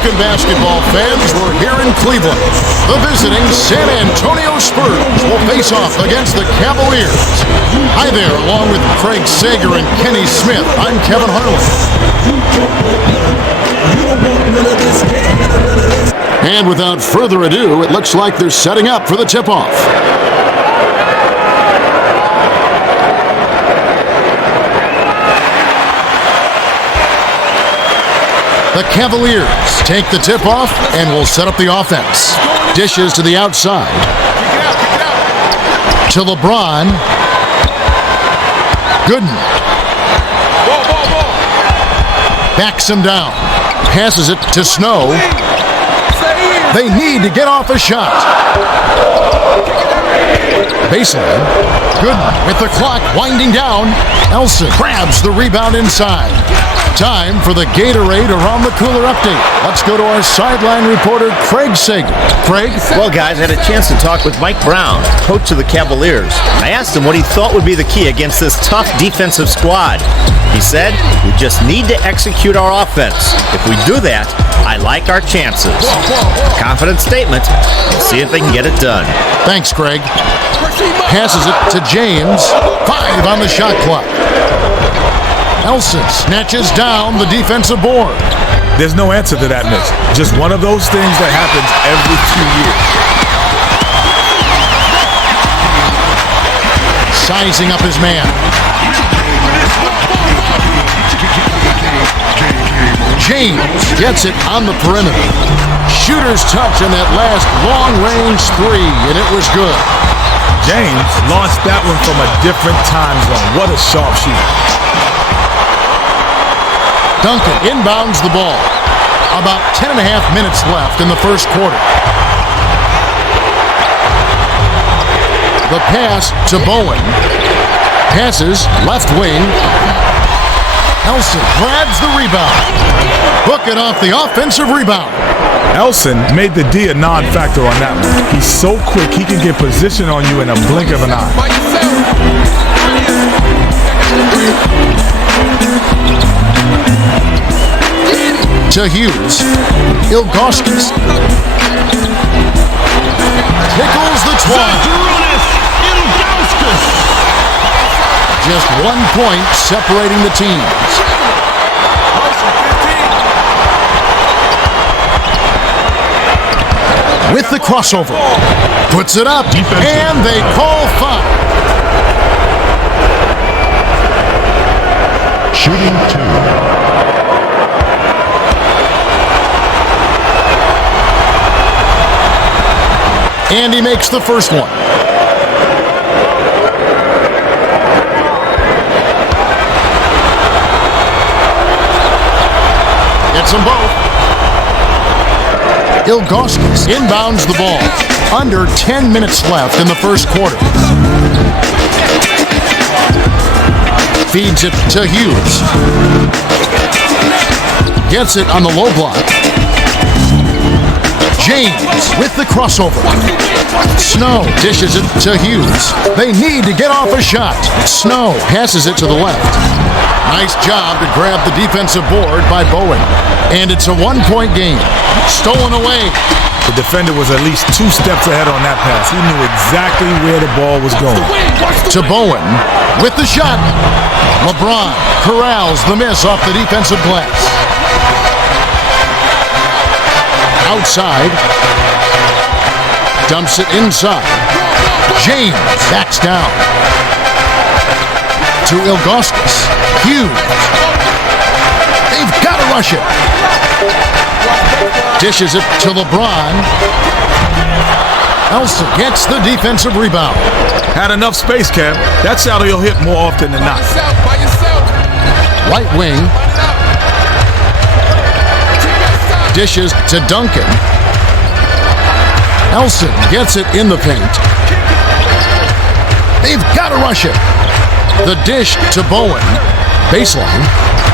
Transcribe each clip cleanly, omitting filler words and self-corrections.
Welcome, basketball fans. We're here in Cleveland. The visiting San Antonio Spurs will face off against the Cavaliers. Hi there, along with Craig Sager and Kenny Smith, I'm Kevin Harlan. And without further ado, it looks like they're setting up for the tip-off. The Cavaliers take the tip-off and will set up the offense. Dishes to the outside. To LeBron. Gooden. Backs him down. Passes it to Snow. They need to get off a shot. Baseline. Gooden with the clock winding down. Elson grabs the rebound inside. Time for the Gatorade Around the Cooler update. Let's go to our sideline reporter, Craig Sager. Craig? Well, guys, I had a chance to talk with Mike Brown, coach of the Cavaliers. I asked him what he thought would be the key against this tough defensive squad. He said, we just need to execute our offense. If we do that, I like our chances. Confident statement. Let's see if they can get it done. Thanks, Craig. Passes it to James. 5 on the shot clock. Elson snatches down the defensive board. There's no answer to that, Mitch. Just one of those things that happens every 2 years. Sizing up his man. James gets it on the perimeter. Shooter's touch on that last long-range three, and it was good. James launched that one from a different time zone. What a sharpshooter. Duncan inbounds the ball. About 10 and a half minutes left in the first quarter. The pass to Bowen. Passes left wing. Elson grabs the rebound. Book it off the offensive rebound. Elson made the D a non-factor on that one. He's so quick, he can get position on you in a blink of an eye. To Hughes. Ilgauskas. Tickles the twine. Just 1 point separating the teams. With the crossover. Puts it up. And they call foul. Shooting 2. And he makes the first one. Gets them both. Ilgauskas inbounds the ball. Under 10 minutes left in the first quarter. Feeds it to Hughes. Gets it on the low block. James with the crossover. Snow dishes it to Hughes. They need to get off a shot. Snow passes it to the left. Nice job to grab the defensive board by Bowen. And it's a 1-point game. Stolen away. The defender was at least 2 steps ahead on that pass. He knew exactly where the ball was going. To Bowen with the shot. LeBron corrals the miss off the defensive glass. Outside. Dumps it inside. James backs down. To Ilgauskas. Hughes. They've got to rush it. Dishes it to LeBron. Elson gets the defensive rebound. Had enough space, Kev. That's how he'll hit more often than not. Right wing. Dishes to Duncan. Elson gets it in the paint. They've got to rush it. The dish to Bowen. Baseline.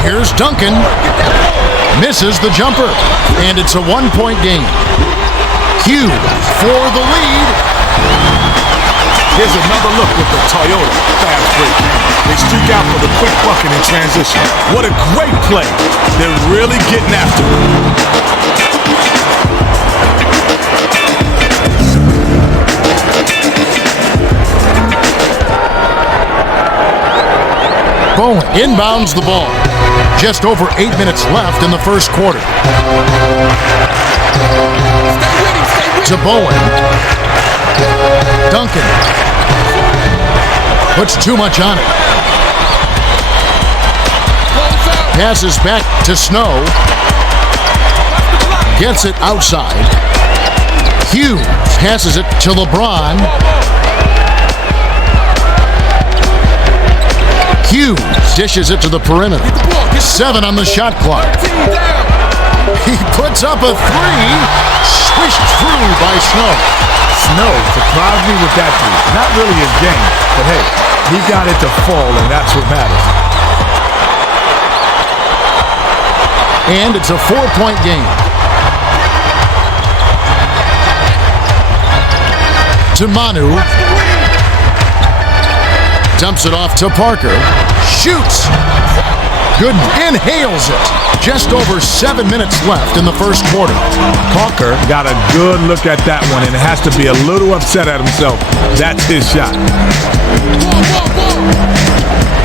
Here's Duncan. Misses the jumper. And it's a 1-point game. Hughes for the lead. Here's another look with the Toyota fast break. They streak out for the quick bucket in transition. What a great play. They're really getting after it. Bowen inbounds the ball. Just over 8 minutes left in the first quarter. To Bowen. Duncan. Puts too much on it. Passes back to Snow. Gets it outside. Hughes passes it to LeBron. Hughes dishes it to the perimeter. 7 on the shot clock. He puts up a 3. Swished through by Snow. Snow surprised me with that three. Not really his game, but hey, he got it to fall, and that's what matters. And it's a 4-point game. To Manu. Dumps it off to Parker. Shoots. Gooden inhales it. Just over 7 minutes left in the first quarter. Parker got a good look at that one and has to be a little upset at himself. That's his shot.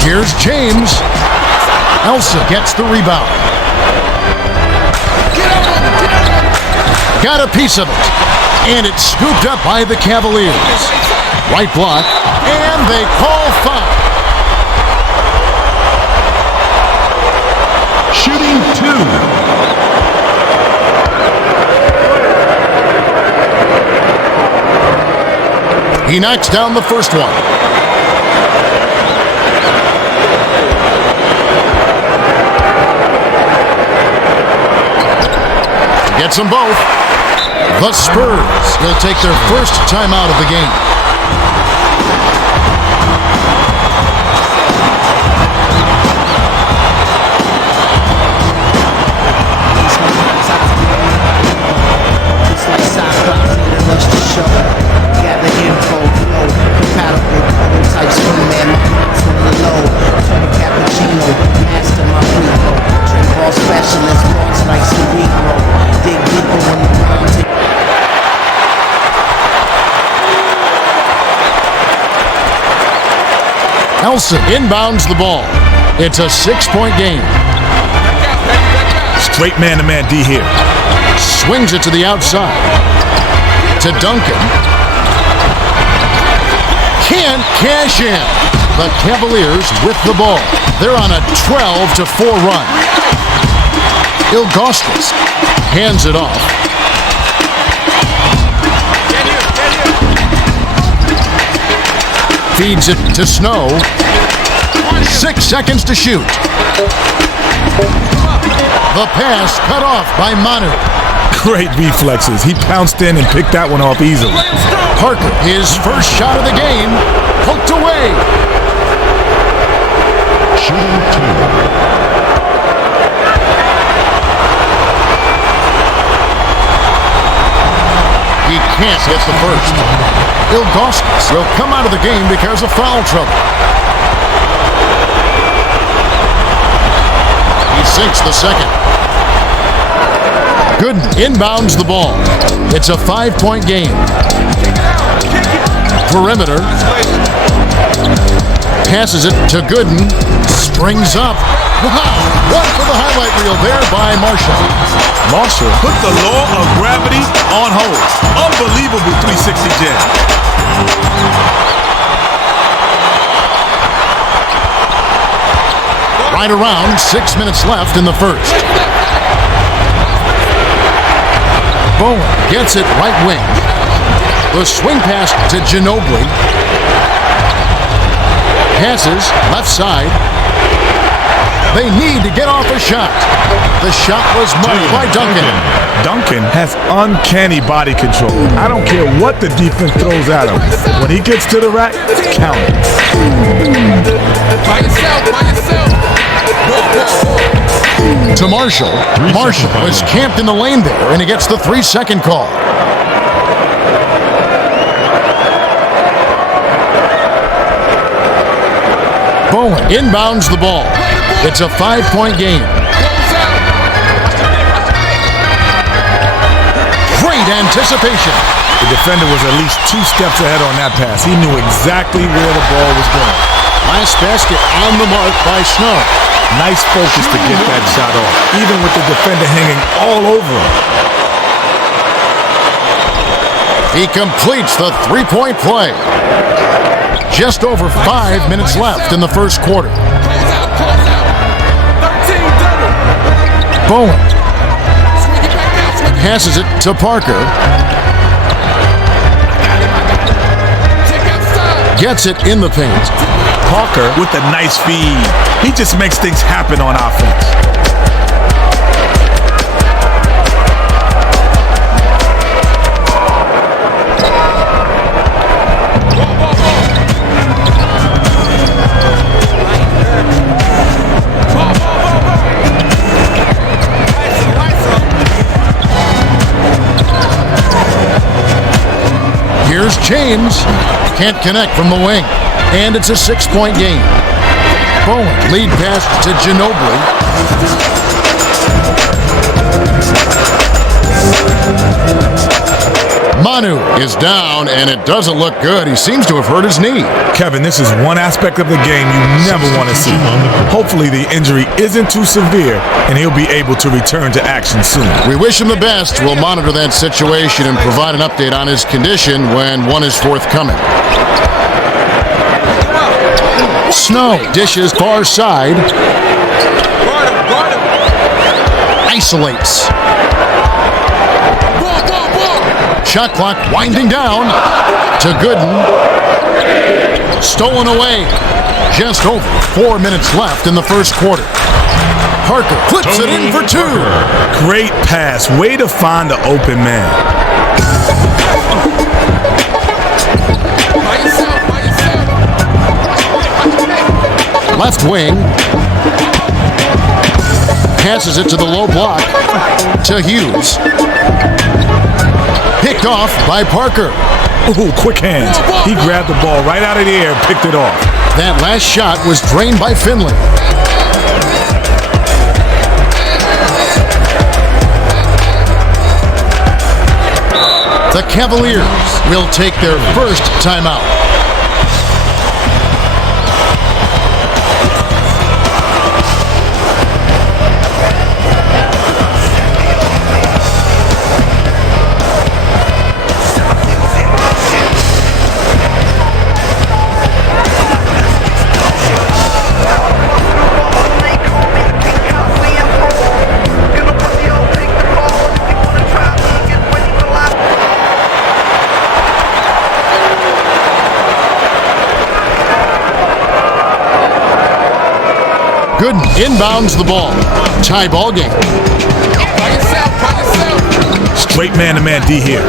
Here's James. Elsa gets the rebound. Got a piece of it. And it's scooped up by the Cavaliers. Right block. And they call foul. Shooting 2. He knocks down the first one. Gets them both. The Spurs will take their first timeout of the game. Elsa inbounds the ball. It's a 6-point game. Straight man-to-man D here. Swings it to the outside. To Duncan. Can't cash in. The Cavaliers with the ball. They're on a 12-4 run. Ilgauskas hands it off. Feeds it to Snow. 6 seconds to shoot. The pass cut off by Manu. Great reflexes. He pounced in and picked that one off easily. Parker, his first shot of the game, poked away. Shooting 2. He can't hit the first. Ilgauskas will come out of the game because of foul trouble. He sinks the second. Gooden inbounds the ball. It's a 5-point game. Perimeter. Passes it to Gooden. Springs up. Wow! One for the highlight reel there by Marshall. Marshall put the law of gravity on hold. Unbelievable 360 jam. Right around 6 minutes left in the first. Bowen gets it right wing. The swing pass to Ginobili. Passes left side. They need to get off a shot. The shot was marked by Duncan. Duncan has uncanny body control. I don't care what the defense throws at him. When he gets to the rack, count it. By yourself. To Marshall. Marshall is camped in the lane there, and he gets the 3-second call. Bowen inbounds the ball. It's a 5-point game. Great anticipation. The defender was at least 2 steps ahead on that pass. He knew exactly where the ball was going. Last basket on the mark by Snow. Nice focus to get that shot off, even with the defender hanging all over him. He completes the three-point play. Just over 5 minutes left in the first quarter. Bowen passes it to Parker. Gets it in the paint. Parker with a nice feed. He just makes things happen on offense. Here's James. Can't connect from the wing. And it's a 6-point game. Bowen lead pass to Ginobili. Manu is down, and it doesn't look good. He seems to have hurt his knee. Kevin, this is one aspect of the game you never want to see. Hopefully the injury isn't too severe, and he'll be able to return to action soon. We wish him the best. We'll monitor that situation and provide an update on his condition when one is forthcoming. Snow dishes far side. Isolates. Shot clock winding down to Gooden. Stolen away. Just over 4 minutes left in the first quarter. Parker puts it in for two. Great pass. Way to find the open man. Left wing. Passes it to the low block to Hughes. Picked off by Parker. Ooh, quick hands. He grabbed the ball right out of the air and picked it off. That last shot was drained by Finley. The Cavaliers will take their first timeout. Gooden inbounds the ball. Tie ball game. Straight man-to-man D here.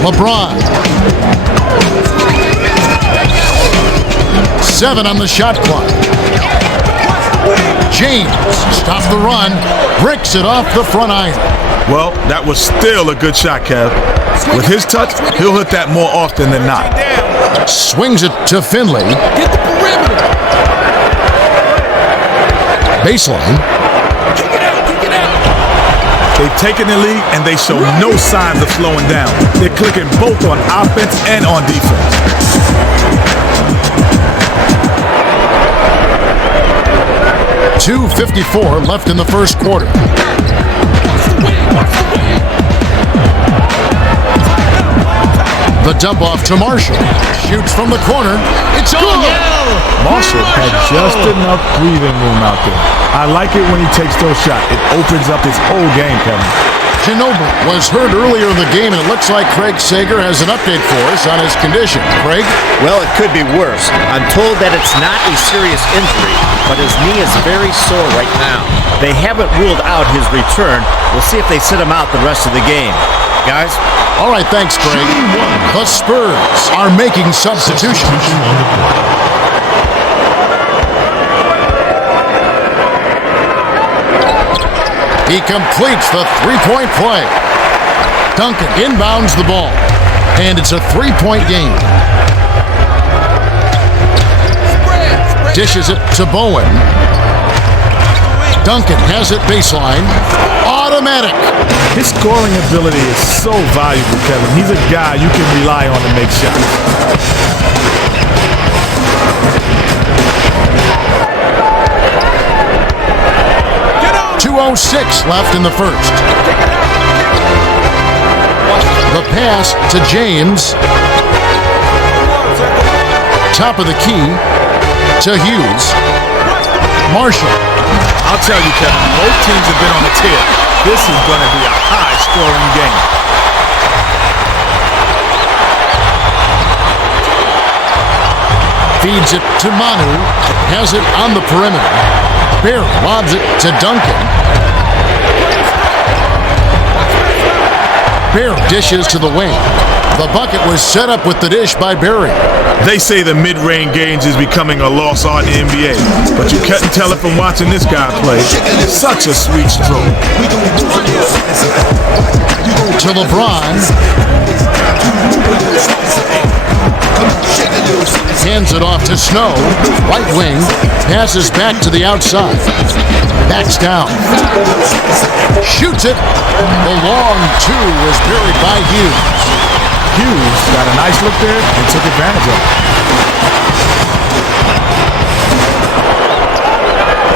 LeBron. 7 on the shot clock. James stops the run, bricks it off the front iron. Well, that was still a good shot, Kev. With his touch, he'll hit that more often than not. Swings it to Finley. Get the perimeter. Baseline. Kick it out. They've taken the lead, and they show no signs of slowing down. They're clicking both on offense and on defense. .254 left in the first quarter. The dump off to Marshall. Shoots from the corner. It's good. Marshall had just enough breathing room out there. I like it when he takes those shots. It opens up his whole game, Kevin. Ginobili was hurt earlier in the game, and it looks like Craig Sager has an update for us on his condition. Craig? Well, it could be worse. I'm told that it's not a serious injury, but his knee is very sore right now. They haven't ruled out his return. We'll see if they sit him out the rest of the game. Guys? All right, thanks, Craig. The Spurs are making substitutions. He completes the three-point play. Duncan inbounds the ball, and it's a three-point game. Dishes it to Bowen. Duncan has it baseline. Automatic. His scoring ability is so valuable, Kevin. He's a guy you can rely on to make shots. 2:06 left in the first. The pass to James. Top of the key to Hughes. Marshall. I'll tell you, Kevin, both teams have been on a tear. This is going to be a high-scoring game. Feeds it to Manu. Has it on the perimeter. Bear lobs it to Duncan. Bear dishes to the wing. The bucket was set up with the dish by Barry. They say the mid-range game is becoming a lost art in the NBA, but you couldn't tell it from watching this guy play. Such a sweet stroke. To LeBron. Hands it off to Snow. Right wing. Passes back to the outside. Backs down. Shoots it. The long two was buried by Hughes. Hughes got a nice look there and took advantage of it.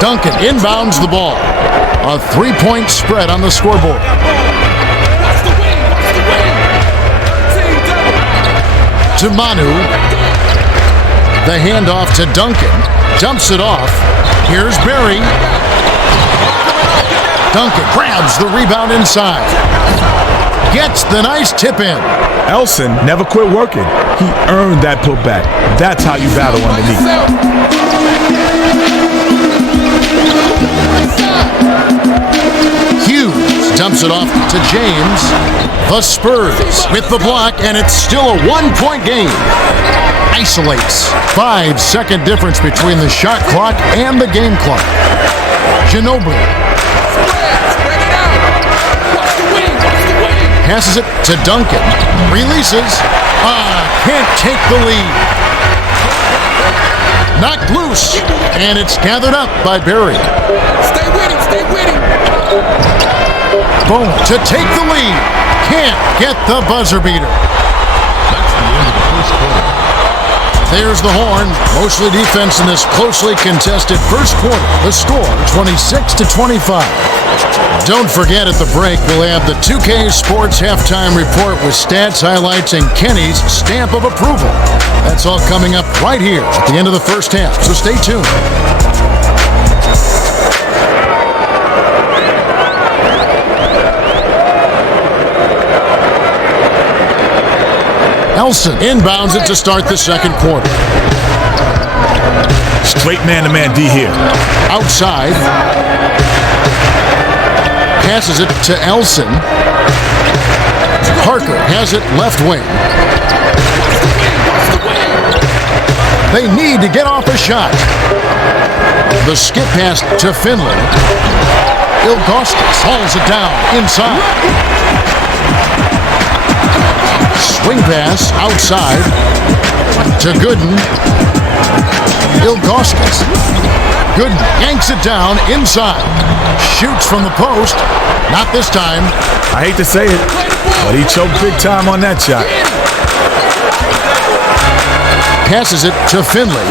Duncan inbounds the ball. A 3-point spread on the scoreboard. To Manu. The handoff to Duncan. Dumps it off. Here's Barry. Duncan grabs the rebound inside. Gets the nice tip in. Elson never quit working. He earned that putback. That's how you battle underneath. Hughes dumps it off to James. The Spurs with the block, and it's still a 1-point game. Isolates. 5-second difference between the shot clock and the game clock. Ginobili. Passes it to Duncan. Releases. Can't take the lead. Knocked loose. And it's gathered up by Barry. Stay with him, stay with him. Boom to take the lead. Can't get the buzzer beater. That's the end of the first quarter. There's the horn. Mostly defense in this closely contested first quarter. The score, 26-25. Don't forget at the break, we'll have the 2K Sports Halftime Report with stats, highlights, and Kenny's stamp of approval. That's all coming up right here at the end of the first half, so stay tuned. Elson inbounds it to start the second quarter. Straight man-to-man D here. Outside. Passes it to Elson. Parker has it left wing. They need to get off a shot. The skip pass to Finley. Ilgauskas hauls it down inside. Swing pass outside to Gooden. Ilgauskas. Gooden yanks it down inside. Shoots from the post. Not this time. I hate to say it, but he choked big time on that shot. Passes it to Finley.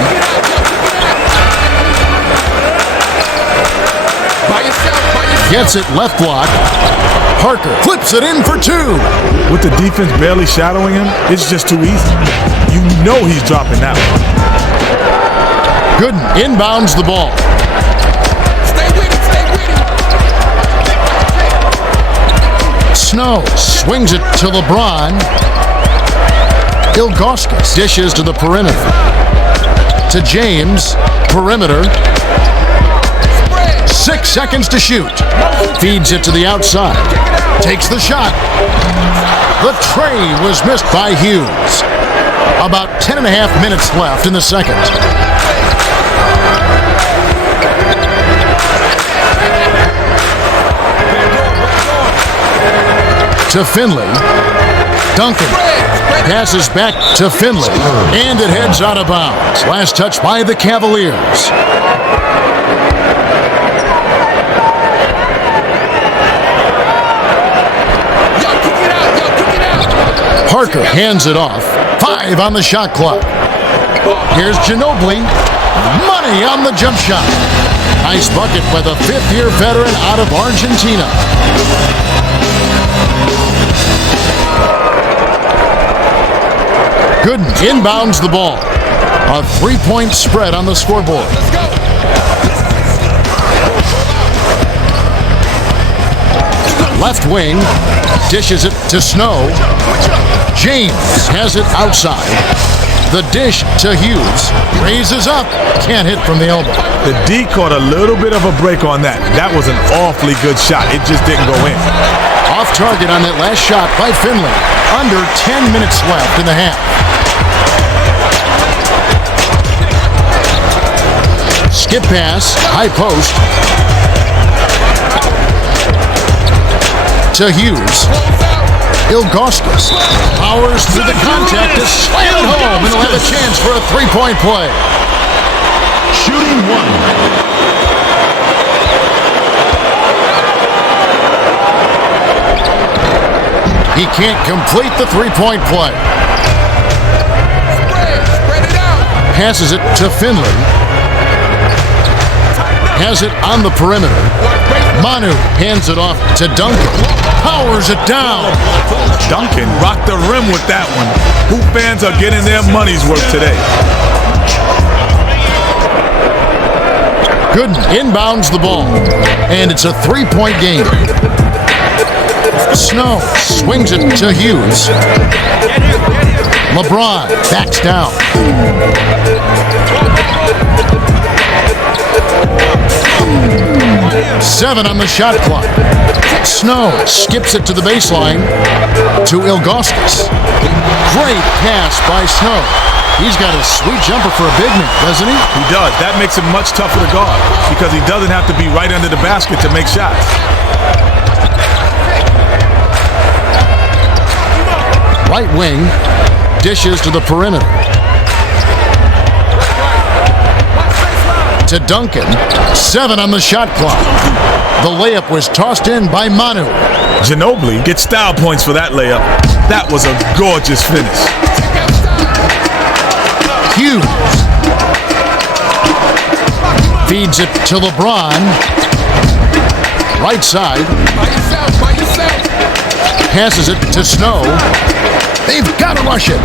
Gets it left block. Parker flips it in for two. With the defense barely shadowing him, it's just too easy. You know he's dropping that one. Gooden inbounds the ball. Stay with him, stay with him. Snow swings it to LeBron. Ilgauskas dishes to the perimeter. To James. Perimeter. 6 seconds to shoot. Feeds it to the outside. Takes the shot. The tray was missed by Hughes. About 10.5 minutes left in the second. To Finley. Duncan passes back to Finley, and it heads out of bounds. Last touch by the Cavaliers. Parker hands it off. 5 on the shot clock. Here's Ginobili. Money on the jump shot. Nice bucket by the 5th-year veteran out of Argentina. Gooden inbounds the ball. A 3-point spread on the scoreboard. Left wing, dishes it to Snow. James has it outside. The dish to Hughes. Raises up. Can't hit from the elbow. The D caught a little bit of a break on that. That was an awfully good shot. It just didn't go in. Off target on that last shot by Finley. Under 10 minutes left in the half. Skip pass, high post. To Hughes. Ilgauskas powers through the contact to slam it home, and he'll have a chance for a 3-point play. Shooting 1. He can't complete the 3-point play. Spread it out. Passes it to Finley. Has it on the perimeter. Manu hands it off to Duncan. Powers it down. Duncan rocked the rim with that one. Hoop fans are getting their money's worth today. Gooden inbounds the ball. And it's a 3-point game. Snow swings it to Hughes. LeBron backs down. 7 on the shot clock. Snow skips it to the baseline to Ilgauskas. Great pass by Snow. He's got a sweet jumper for a big man, doesn't he? He does. That makes him much tougher to guard because he doesn't have to be right under the basket to make shots. Right wing, dishes to the perimeter. To Duncan, 7 on the shot clock. The layup was tossed in by Manu. Ginobili gets style points for that layup. That was a gorgeous finish. Hughes feeds it to LeBron. Right side. By yourself. Passes it to Snow. They've got to rush it.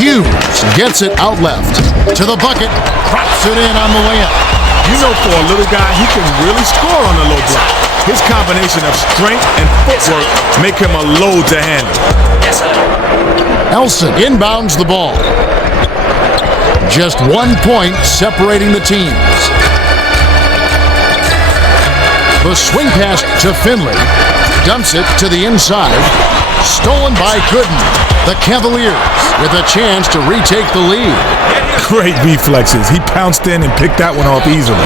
Hughes gets it out left. To the bucket. Drops it in on the layup. You know, for a little guy, he can really score on the low block. His combination of strength and footwork make him a load to handle. Elson inbounds the ball. Just 1 point separating the teams. The swing pass to Finley. Dumps it to the inside. Stolen by Gooden. The Cavaliers with a chance to retake the lead. Great reflexes. He pounced in and picked that one off easily.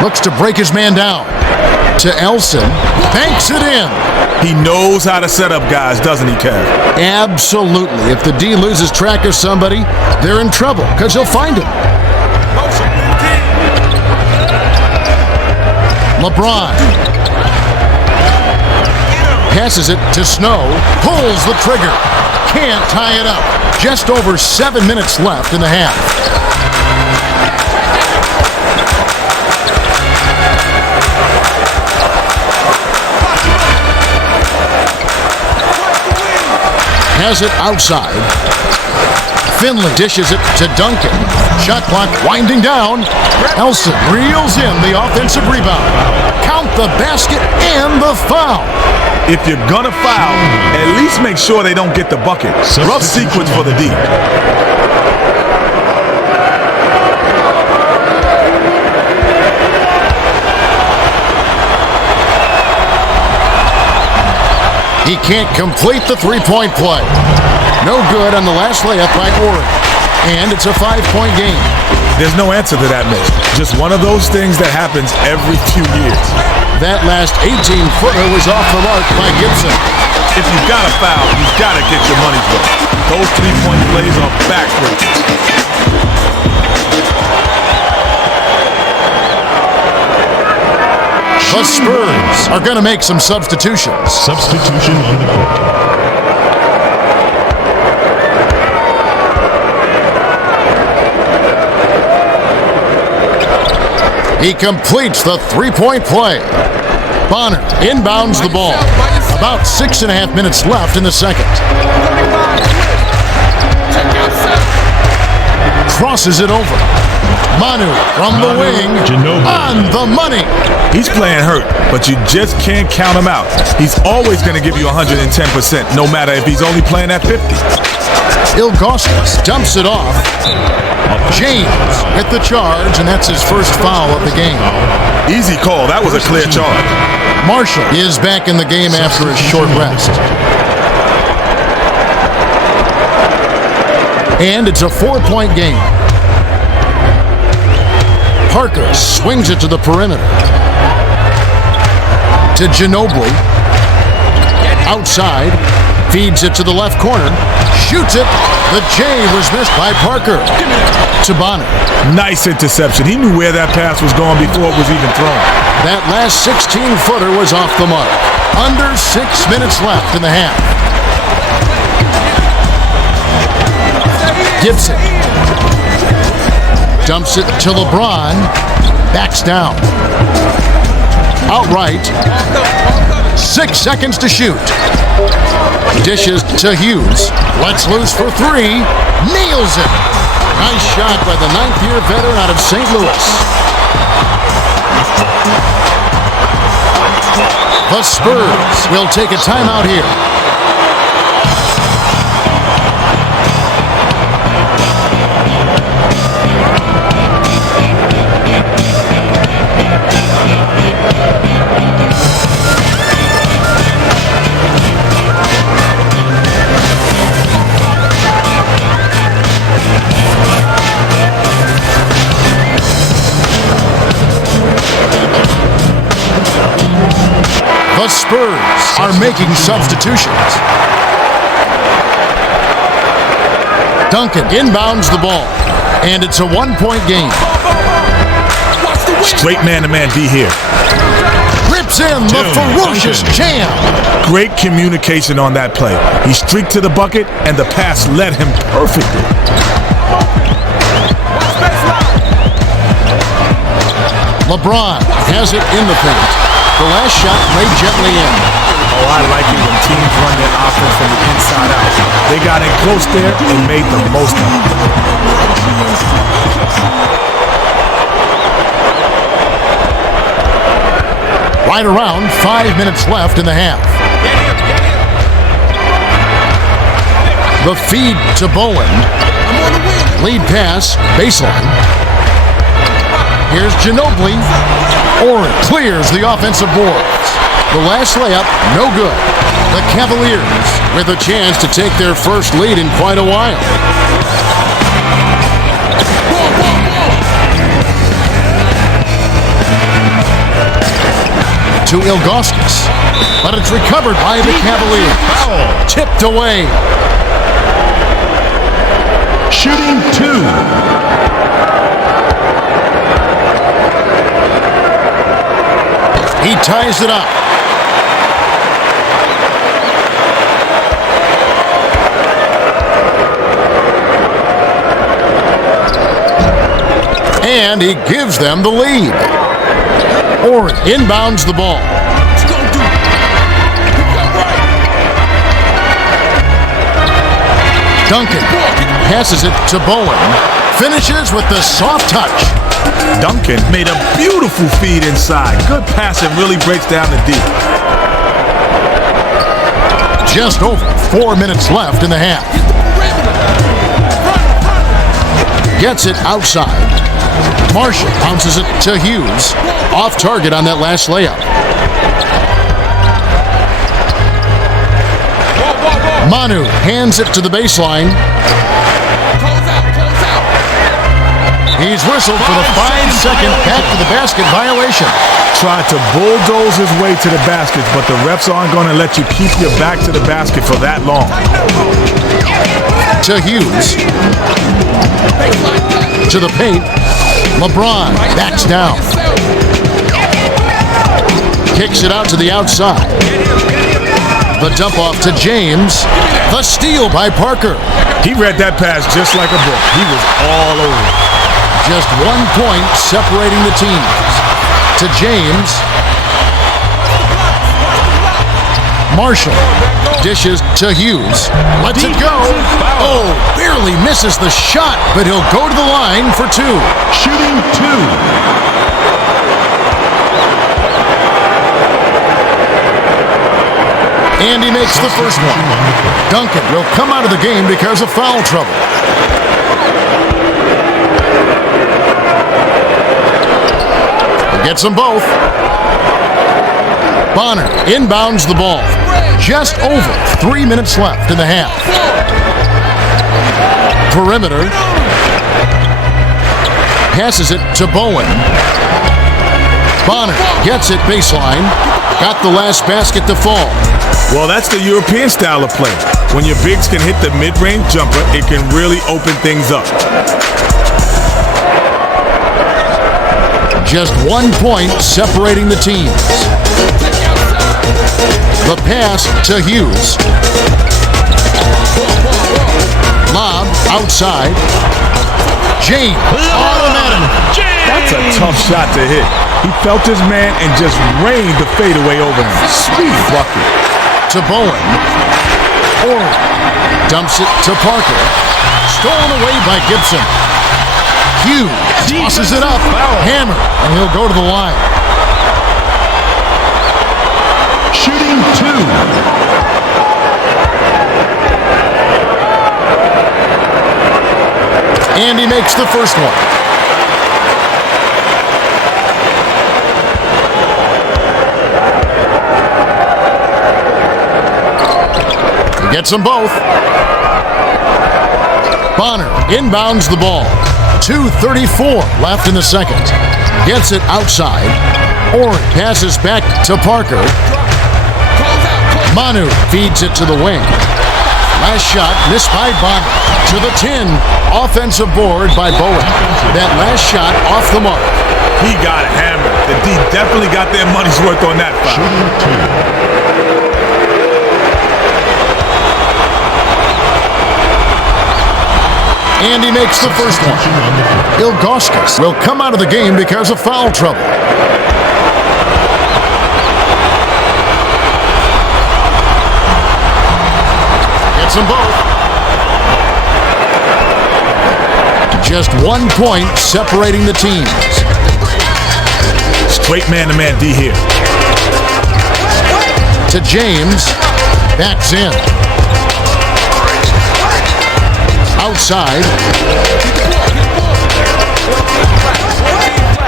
Looks to break his man down. To Elson. Banks it in. He knows how to set up guys, doesn't he, Kev? Absolutely. If the D loses track of somebody, they're in trouble because he'll find him. LeBron passes it to Snow. Pulls the trigger. Can't tie it up. Just over 7 minutes left in the half. Has it outside. Finley dishes it to Duncan. Shot clock winding down. Elson reels in the offensive rebound. Count the basket and the foul. If you're gonna foul, at least make sure they don't get the bucket. Rough sequence for the D. He can't complete the 3-point play. No good on the last layup by Oregon. And it's a 5-point game. There's no answer to that, Mitch. Just one of those things that happens every few years. That last 18-footer was off the mark by Gibson. If you got a foul, you got to get your money's worth. Those 3-point plays are backbreaking. The Spurs are going to make some substitutions. Substitution on the court. He completes the three-point play. Bonner inbounds the ball. About 6.5 minutes left in the second. Crosses it over. Manu from the wing, on the money. He's playing hurt, but you just can't count him out. He's always going to give you 110%, no matter if he's only playing at 50. Ilgauskas dumps it off. James with the charge, and that's his first foul of the game. Easy call. That was a clear charge. Marshall is back in the game after a short rest. And it's a 4-point game. Parker swings it to the perimeter. To Ginobili. Outside. Feeds it to the left corner. Shoots it. The J was missed by Parker. To Bonner. Nice interception. He knew where that pass was going before it was even thrown. That last 16-footer was off the mark. Under 6 minutes left in the half. Gibson. Dumps it to LeBron. Backs down. Outright. 6 seconds to shoot. Dishes to Hughes. Lets loose for three. Nails it. Nice shot by the 9th-year veteran out of St. Louis. The Spurs will take a timeout here. The Spurs are making substitutions. Duncan inbounds the ball, and it's a 1-point game. Straight man-to-man D here. Rips in the ferocious jam. Great communication on that play. He streaked to the bucket, and the pass led him perfectly. LeBron has it in the paint. The last shot played gently in. Oh, I like it when teams run their offense from the inside out. They got in close there and made the most of it. Right around 5 minutes left in the half. The feed to Bowen. Lead pass, baseline. Here's Ginobili. Oren clears the offensive boards. The last layup, no good. The Cavaliers with a chance to take their first lead in quite a while. To Ilgauskas, but it's recovered by the Cavaliers. Tipped away. Shooting 2. He ties it up. And he gives them the lead. Oren inbounds the ball. Duncan passes it to Bowen. Finishes with the soft touch. Duncan made a beautiful feed inside. Good passing really breaks down the D. Just over 4 minutes left in the half. Gets it outside. Marshall bounces it to Hughes. Off target on that last layup. Manu hands it to the baseline. He's whistled for the 5-second back to the basket violation. Tried to bulldoze his way to the basket, but the refs aren't going to let you keep your back to the basket for that long. To Hughes. To the paint. LeBron backs down. Kicks it out to the outside. The dump off to James. The steal by Parker. He read that pass just like a book. He was all over it. Just 1 point separating the teams. to James. Marshall dishes to Hughes. Lets it go. Oh, barely misses the shot, but he'll go to the line for two. Shooting 2. And he makes the first one. Duncan will come out of the game because of foul trouble. He gets them both. Bonner inbounds the ball. Just over 3 minutes left in the half. Perimeter. Passes it to Bowen. Bonner gets it baseline. Got the last basket to fall. Well, that's the European style of play. When your bigs can hit the mid-range jumper, it can really open things up. Just 1 point separating the teams. The pass to Hughes. Lob outside. James. Automatic. That's a tough shot to hit. He felt his man and just rained the fadeaway over him. Sweet bucket. To Bowen. Orr dumps it to Parker. Stolen away by Gibson. Hughes tosses it up. Hammer. And he'll go to the line. Shooting 2. And he makes the first one. Gets them both. Bonner inbounds the ball. 2:34 left in the second. Gets it outside. Orr passes back to Parker. Manu feeds it to the wing. Last shot missed by Bonner. To the 10. Offensive board by Bowen. That last shot off the mark. He got hammered. The D definitely got their money's worth on that foul. Shooting 2. And he makes the first one. Ilgauskas will come out of the game because of foul trouble. Gets them both. Just 1 point separating the teams. Straight man-to-man D here. To James. Backs in. Outside.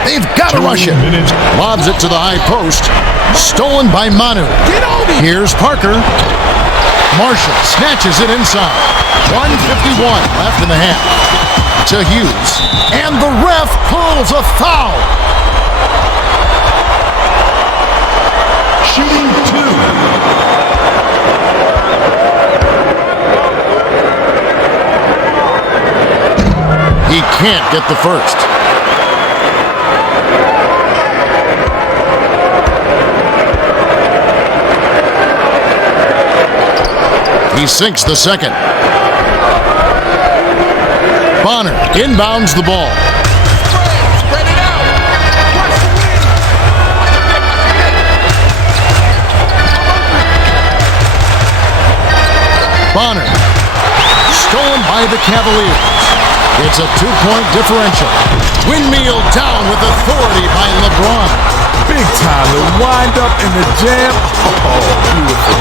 They've got to rush it. Lobs it to the high post. Stolen by Manu. Here's Parker. Marshall snatches it inside. 1:51 left in the half. To Hughes. And the ref pulls a foul. Shooting 2. He can't get the first. He sinks the second. Bonner inbounds the ball. Spread it out. Bonner. Stolen by the Cavaliers. It's a 2-point differential. Windmill down with authority by LeBron. Big time. The wind up and the jam. Oh, beautiful.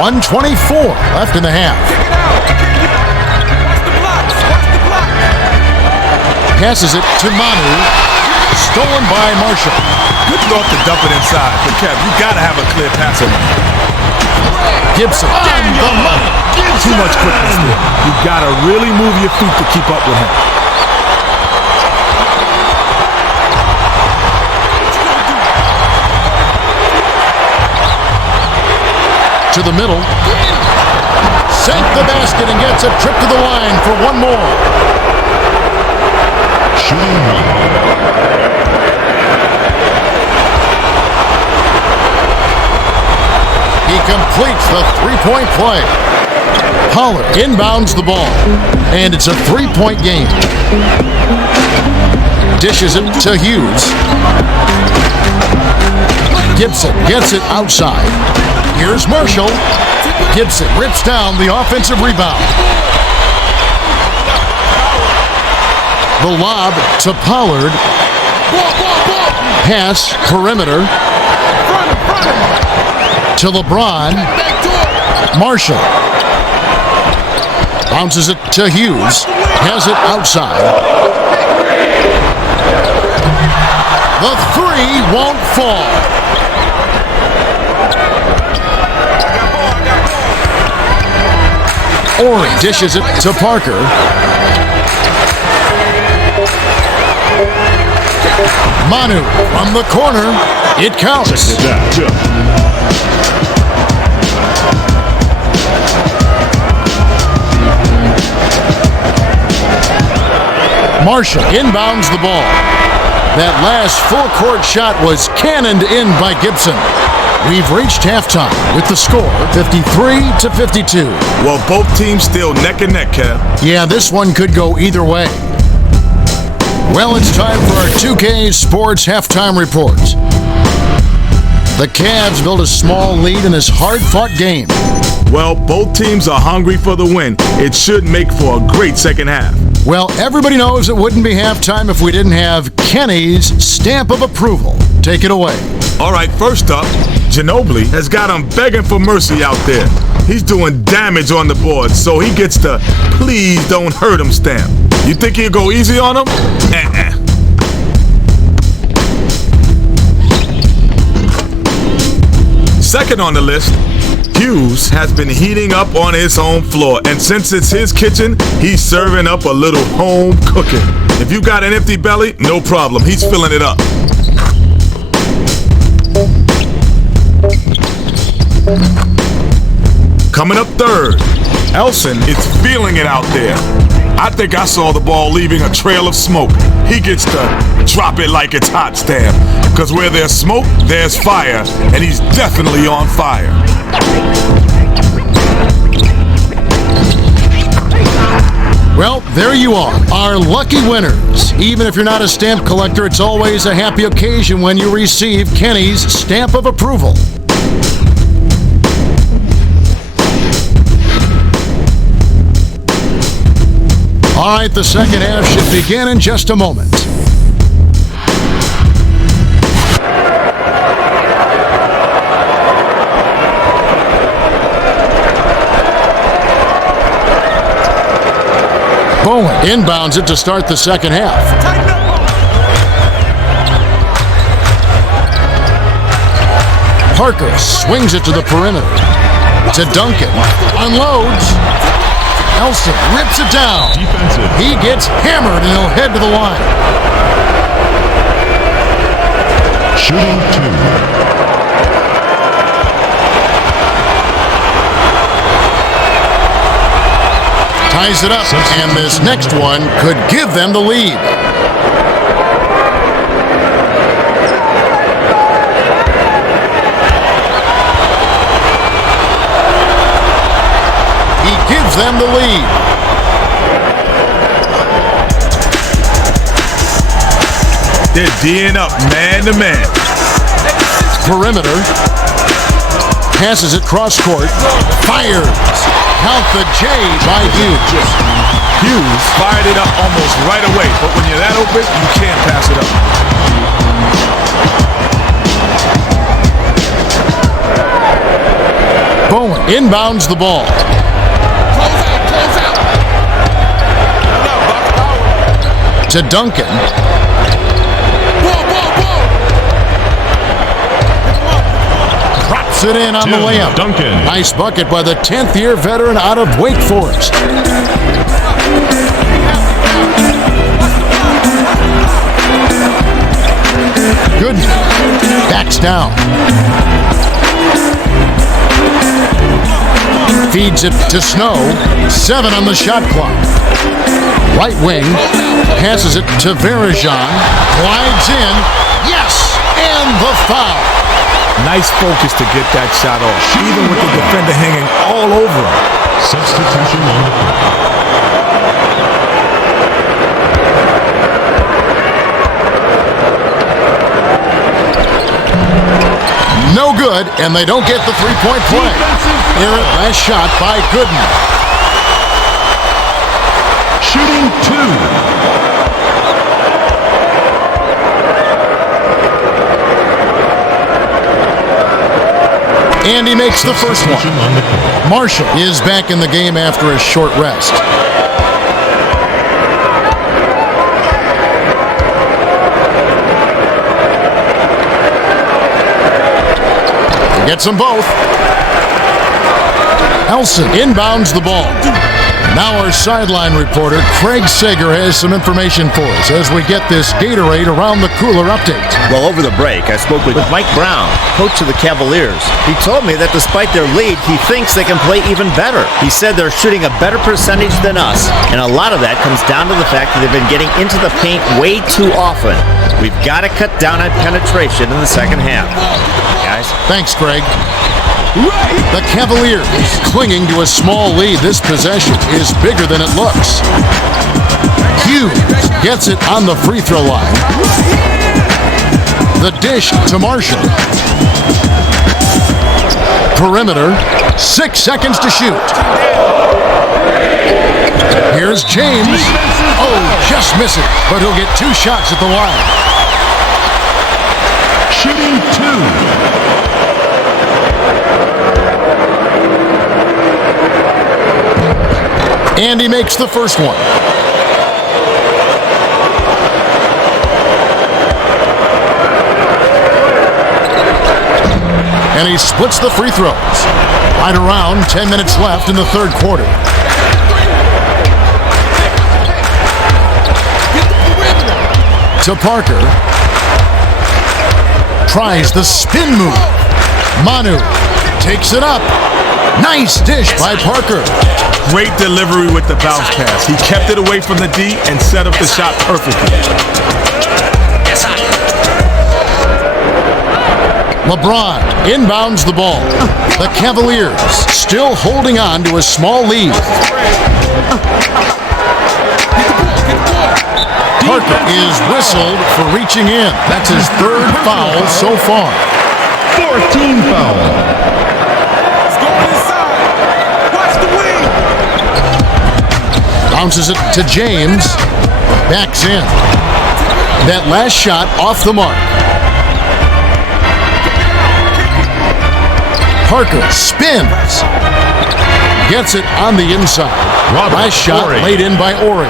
.124 left in the half. Passes it to Manu. Stolen by Marshall. Good thought to dump it inside. But Kev, you gotta have a clear passer. Gibson on the money. Too much quickness there. You gotta really move your feet to keep up with him. To the middle. Sank the basket and gets a trip to the line for one more. Shooting 1. He He completes the three-point play. Pollard inbounds the ball, and it's a three-point game. Dishes it to Hughes. Gibson gets it outside. Here's Marshall. Gibson rips down the offensive rebound. The lob to Pollard. Pass, perimeter. To LeBron. Marshall. Bounces it to Hughes. Has it outside. The three won't fall. Orr dishes it to Parker. Manu from the corner. It counts. Marshall inbounds the ball. That last full-court shot was cannoned in by Gibson. We've reached halftime with the score 53-52. Well, both teams still neck and neck, Kev. Yeah, this one could go either way. Well, it's time for our 2K Sports Halftime Report. The Cavs built a small lead in this hard-fought game. Well, both teams are hungry for the win. It should make for a great second half. Well, everybody knows it wouldn't be halftime if we didn't have Kenny's stamp of approval. Take it away. All right, first up, Ginobili has got him begging for mercy out there. He's doing damage on the board, so he gets the please don't hurt him stamp. You think he'll go easy on him? Second on the list, Hughes has been heating up on his home floor, and since it's his kitchen, he's serving up a little home cooking. If you got an empty belly, no problem. He's filling it up. Coming up third, Elson is feeling it out there. I think I saw the ball leaving a trail of smoke. He gets to drop it like it's hot stamp. Because where there's smoke, there's fire. And he's definitely on fire. Well, there you are, our lucky winners. Even if you're not a stamp collector, it's always a happy occasion when you receive Kenny's stamp of approval. All right, the second half should begin in just a moment. Bowen inbounds it to start the second half. Parker swings it to the perimeter. To Duncan. Unloads. Elson rips it down. Defensive. He gets hammered and he'll head to the line. Shooting 2. Ties it up, and this next one could give them the lead. He gives them the lead. They're D'ing up man to man. Perimeter. Passes it cross court. Fires. Count the J by Hughes. Hughes fired it up almost right away, but when you're that open, you can't pass it up. Bowen inbounds the ball. Close out. To Duncan. Drops it in on the layup. Duncan. Nice bucket by the 10th-year veteran out of Wake Forest. Good. Backs down. Feeds it to Snow. 7 on the shot clock. Right wing. Passes it to Varajan. Glides in. Yes! And the foul. Nice focus to get that shot off, even with the defender hanging all over him. Substitution on the court. No good, and they don't get the three-point play. Errant last shot by Gooden. Shooting 2. And he makes the first one. Marshall is back in the game after a short rest. He gets them both. Elson inbounds the ball. Now our sideline reporter, Craig Sager, has some information for us as we get this Gatorade Around the Cooler update. Well, over the break, I spoke with Mike Brown, coach of the Cavaliers. He told me that despite their lead, he thinks they can play even better. He said they're shooting a better percentage than us, and a lot of that comes down to the fact that they've been getting into the paint way too often. We've got to cut down on penetration in the second half. Guys? Thanks, Craig. The Cavaliers clinging to a small lead. This possession is bigger than it looks. Hughes gets it on the free throw line. The dish to Marshall. Perimeter, 6 seconds to shoot. Here's James. Oh, just misses, but he'll get 2 shots at the line. Shooting 2. And he makes the first one. And he splits the free throws. Right around 10 minutes left in the third quarter. To Parker. Tries the spin move. Manu takes it up. Nice dish by Parker. Great delivery with the bounce pass. He kept it away from the D and set up the shot perfectly. LeBron inbounds the ball. The Cavaliers still holding on to a small lead. Parker is whistled for reaching in. That's his 3rd foul so far. 14 foul. Bounces it to James. Backs in. That last shot off the mark. Parker spins. Gets it on the inside. Last shot laid in by Ori.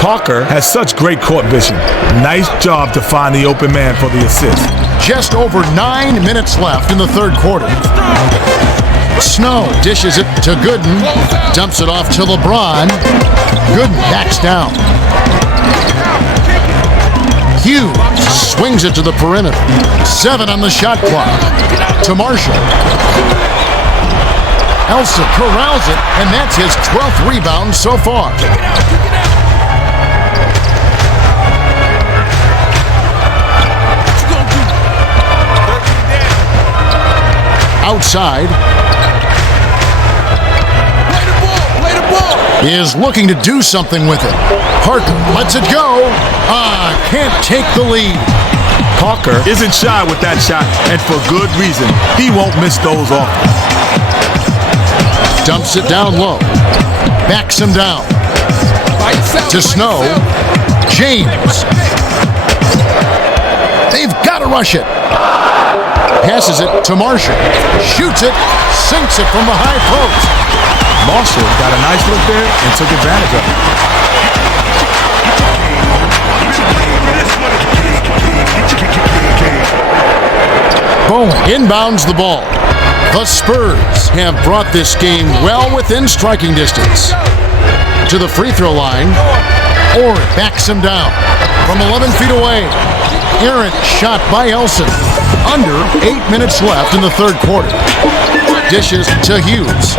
Parker has such great court vision. Nice job to find the open man for the assist. Just over 9 minutes left in the third quarter. Snow dishes it to Gooden. Dumps it off to LeBron. Gooden backs down. Hughes swings it to the perimeter. 7 on the shot clock. To Marshall. Elson corrals it, and that's his 12th rebound so far. Outside. Is looking to do something with it. Parker lets it go. Can't take the lead. Parker isn't shy with that shot, and for good reason. He won't miss those often. Dumps it down low. Backs him down. To Snow. James. They've got to rush it. Passes it to Marshall. Shoots it. Sinks it from the high post. Marshall got a nice look there and took advantage of it. Bowen inbounds the ball. The Spurs have brought this game well within striking distance. To the free throw line. Ori backs him down from 11 feet away. Errant shot by Elson. Under 8 minutes left in the third quarter. Dishes to Hughes.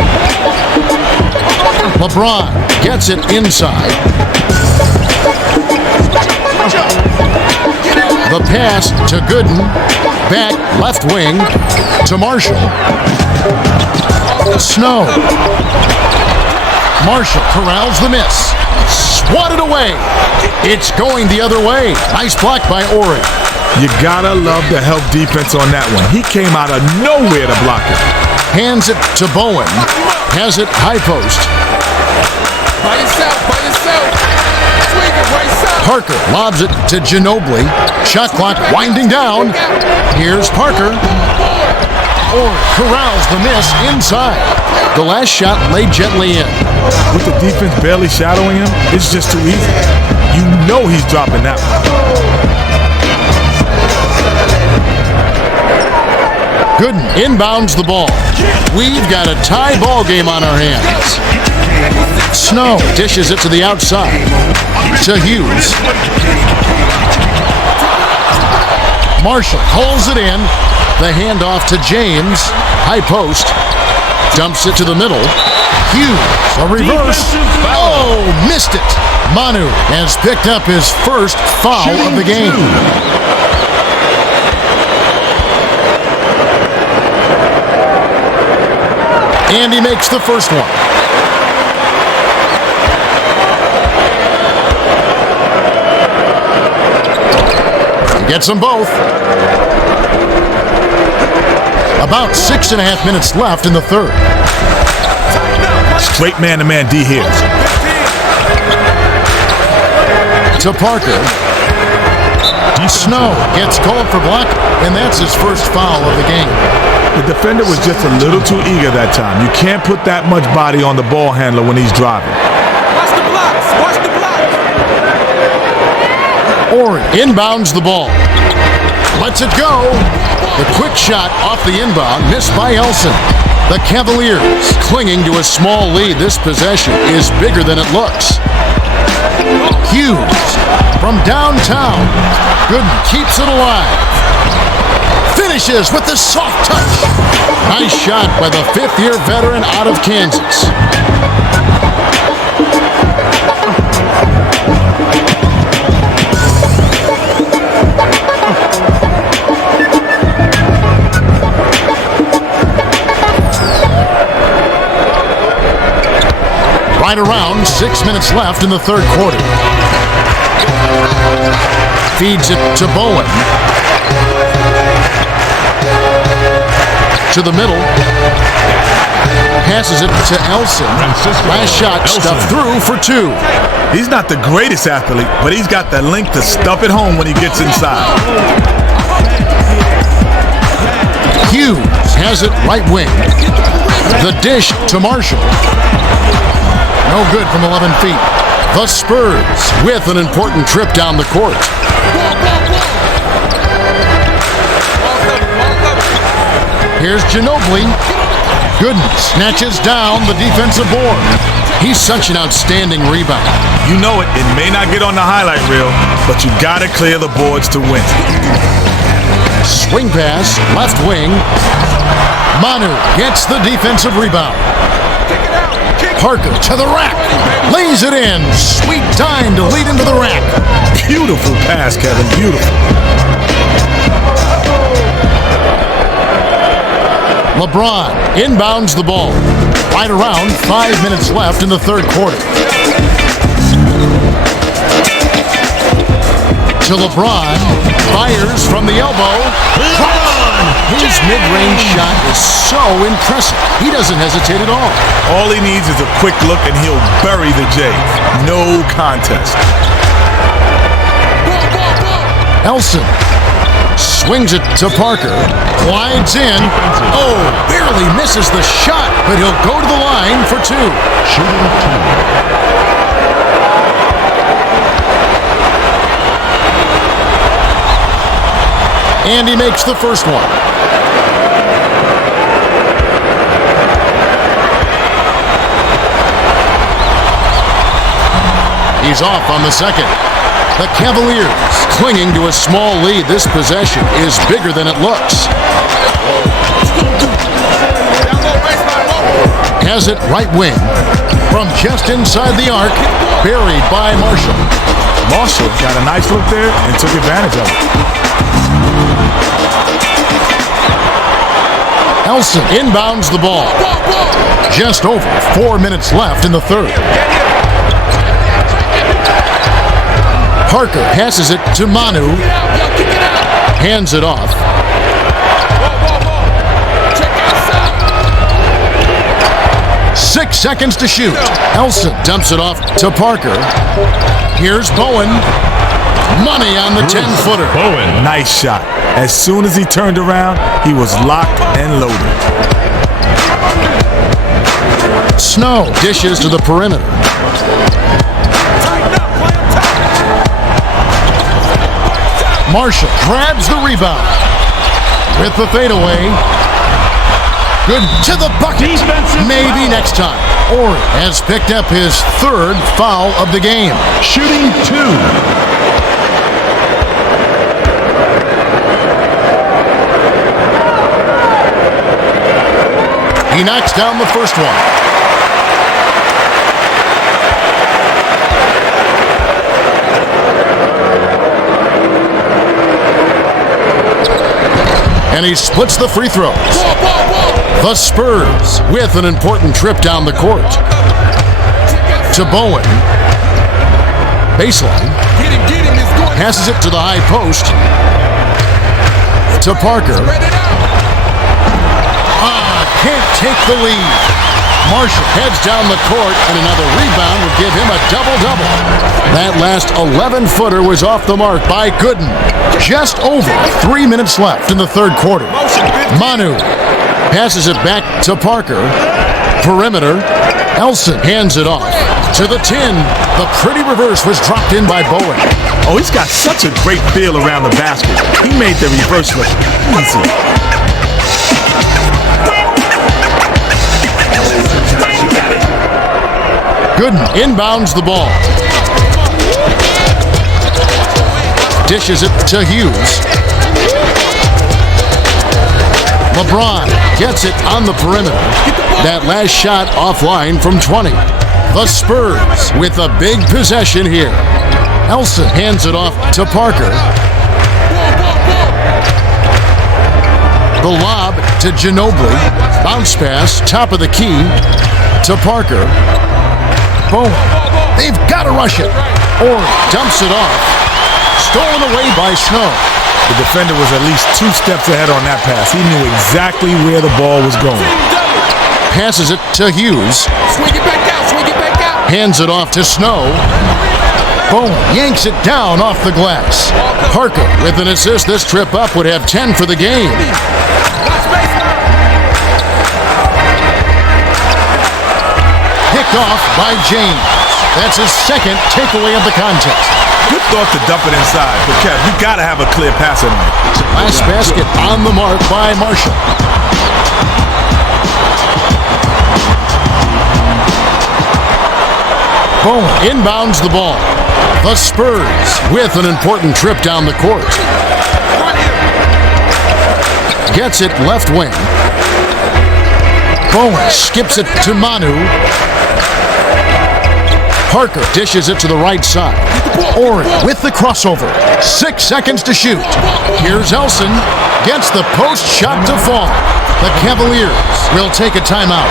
LeBron gets it inside. The pass to Gooden. Back left wing to Marshall. Snow. Marshall corrals the miss. Swatted away. It's going the other way. Nice block by Ori. You gotta love the help defense on that one. He came out of nowhere to block it. Hands it to Bowen. Has it high post. By yourself, by yourself. Swing it right side. Parker lobs it to Ginobili. Shot clock winding down. Here's Parker. Ori corrals the miss inside. The last shot laid gently in. With the defense barely shadowing him, it's just too easy. You know he's dropping that one. Gooden inbounds the ball. We've got a tie ball game on our hands. Snow dishes it to the outside. To Hughes. Marshall holds it in. The handoff to James. High post. Dumps it to the middle. Hughes, a reverse. Oh, missed it. Manu has picked up his first foul of the game. And he makes the first one. He gets them both. About 6.5 minutes left in the third. Straight man-to-man D here. To Parker. Snow gets called for block, and that's his first foul of the game. The defender was just a little too eager that time. You can't put that much body on the ball handler when he's driving. Watch the blocks, watch the blocks. Ori inbounds the ball. Lets it go. The quick shot off the inbound, missed by Elson. The Cavaliers clinging to a small lead. This possession is bigger than it looks. Hughes from downtown. Gooden keeps it alive. Finishes with the soft touch. Nice shot by the fifth-year veteran out of Kansas. Right around 6 minutes left in the third quarter. Feeds it to Bowen. To the middle. Passes it to Elson. Last shot stuffed through for two. He's not the greatest athlete, but he's got the length to stuff it home when he gets inside. Hughes has it right wing. The dish to Marshall. No good from 11 feet. The Spurs with an important trip down the court. Here's Ginobili. Gooden snatches down the defensive board. He's such an outstanding rebound. You know it. It may not get on the highlight reel, but you gotta clear the boards to win. Swing pass, left wing. Manu gets the defensive rebound. Parker to the rack. Lays it in. Sweet time to lead into the rack. Beautiful pass, Kevin. Beautiful. LeBron inbounds the ball. Right around 5 minutes left in the third quarter. To LeBron. Fires from the elbow. His mid-range shot is so impressive. He doesn't hesitate at all. All he needs is a quick look and he'll bury the J. No contest. Elson swings it to Parker. Glides in. Oh, barely misses the shot, but he'll go to the line for two. Shooting two. And he makes the first one. He's off on the second. The Cavaliers clinging to a small lead. This possession is bigger than it looks. Has it right wing. From just inside the arc. Buried by Marshall. Marshall got a nice look there and took advantage of it. Elson inbounds the ball. Just over 4 minutes left in the third. Parker passes it to Manu. Hands it off. 6 seconds to shoot. Elson dumps it off to Parker. Here's Bowen. Money on the 10-footer. Bowen. Nice shot. As soon as he turned around, he was locked and loaded. Snow dishes to the perimeter. Marshall grabs the rebound. With the fadeaway. Good to the bucket. Maybe next time. Ori has picked up his third foul of the game. Shooting 2. He knocks down the first one. And he splits the free throws. The Spurs with an important trip down the court. To Bowen. Baseline. Passes it to the high post. To Parker. Can't take the lead. Marshall heads down the court, and another rebound would give him a double-double. That last 11-footer was off the mark by Gooden. Just over 3 minutes left in the third quarter. Manu passes it back to Parker. Perimeter. Elson hands it off. To the 10. The pretty reverse was dropped in by Bowen. Oh, he's got such a great feel around the basket. He made the reverse look easy. Gooden inbounds the ball. Dishes it to Hughes. LeBron gets it on the perimeter. That last shot offline from 20. The Spurs with a big possession here. Elson hands it off to Parker. The lob to Ginobili. Bounce pass, top of the key to Parker. Bowen. They've got to rush it. Ori dumps it off. Stolen away by Snow. The defender was at least 2 steps ahead on that pass. He knew exactly where the ball was going. Passes it to Hughes. Swing it back out, swing it back out. Hands it off to Snow. Bowen yanks it down off the glass. Parker with an assist. This trip up would have 10 for the game. Picked off by James. That's his second takeaway of the contest. Good thought to dump it inside, but Kev, you gotta have a clear passer tonight. Last basket on the mark by Marshall. Bowen inbounds the ball. The Spurs with an important trip down the court. Gets it left wing. Bowen skips it to Manu. Parker dishes it to the right side. Ori with the crossover. 6 seconds to shoot. Here's Elson. Gets the post shot to fall. The Cavaliers will take a timeout.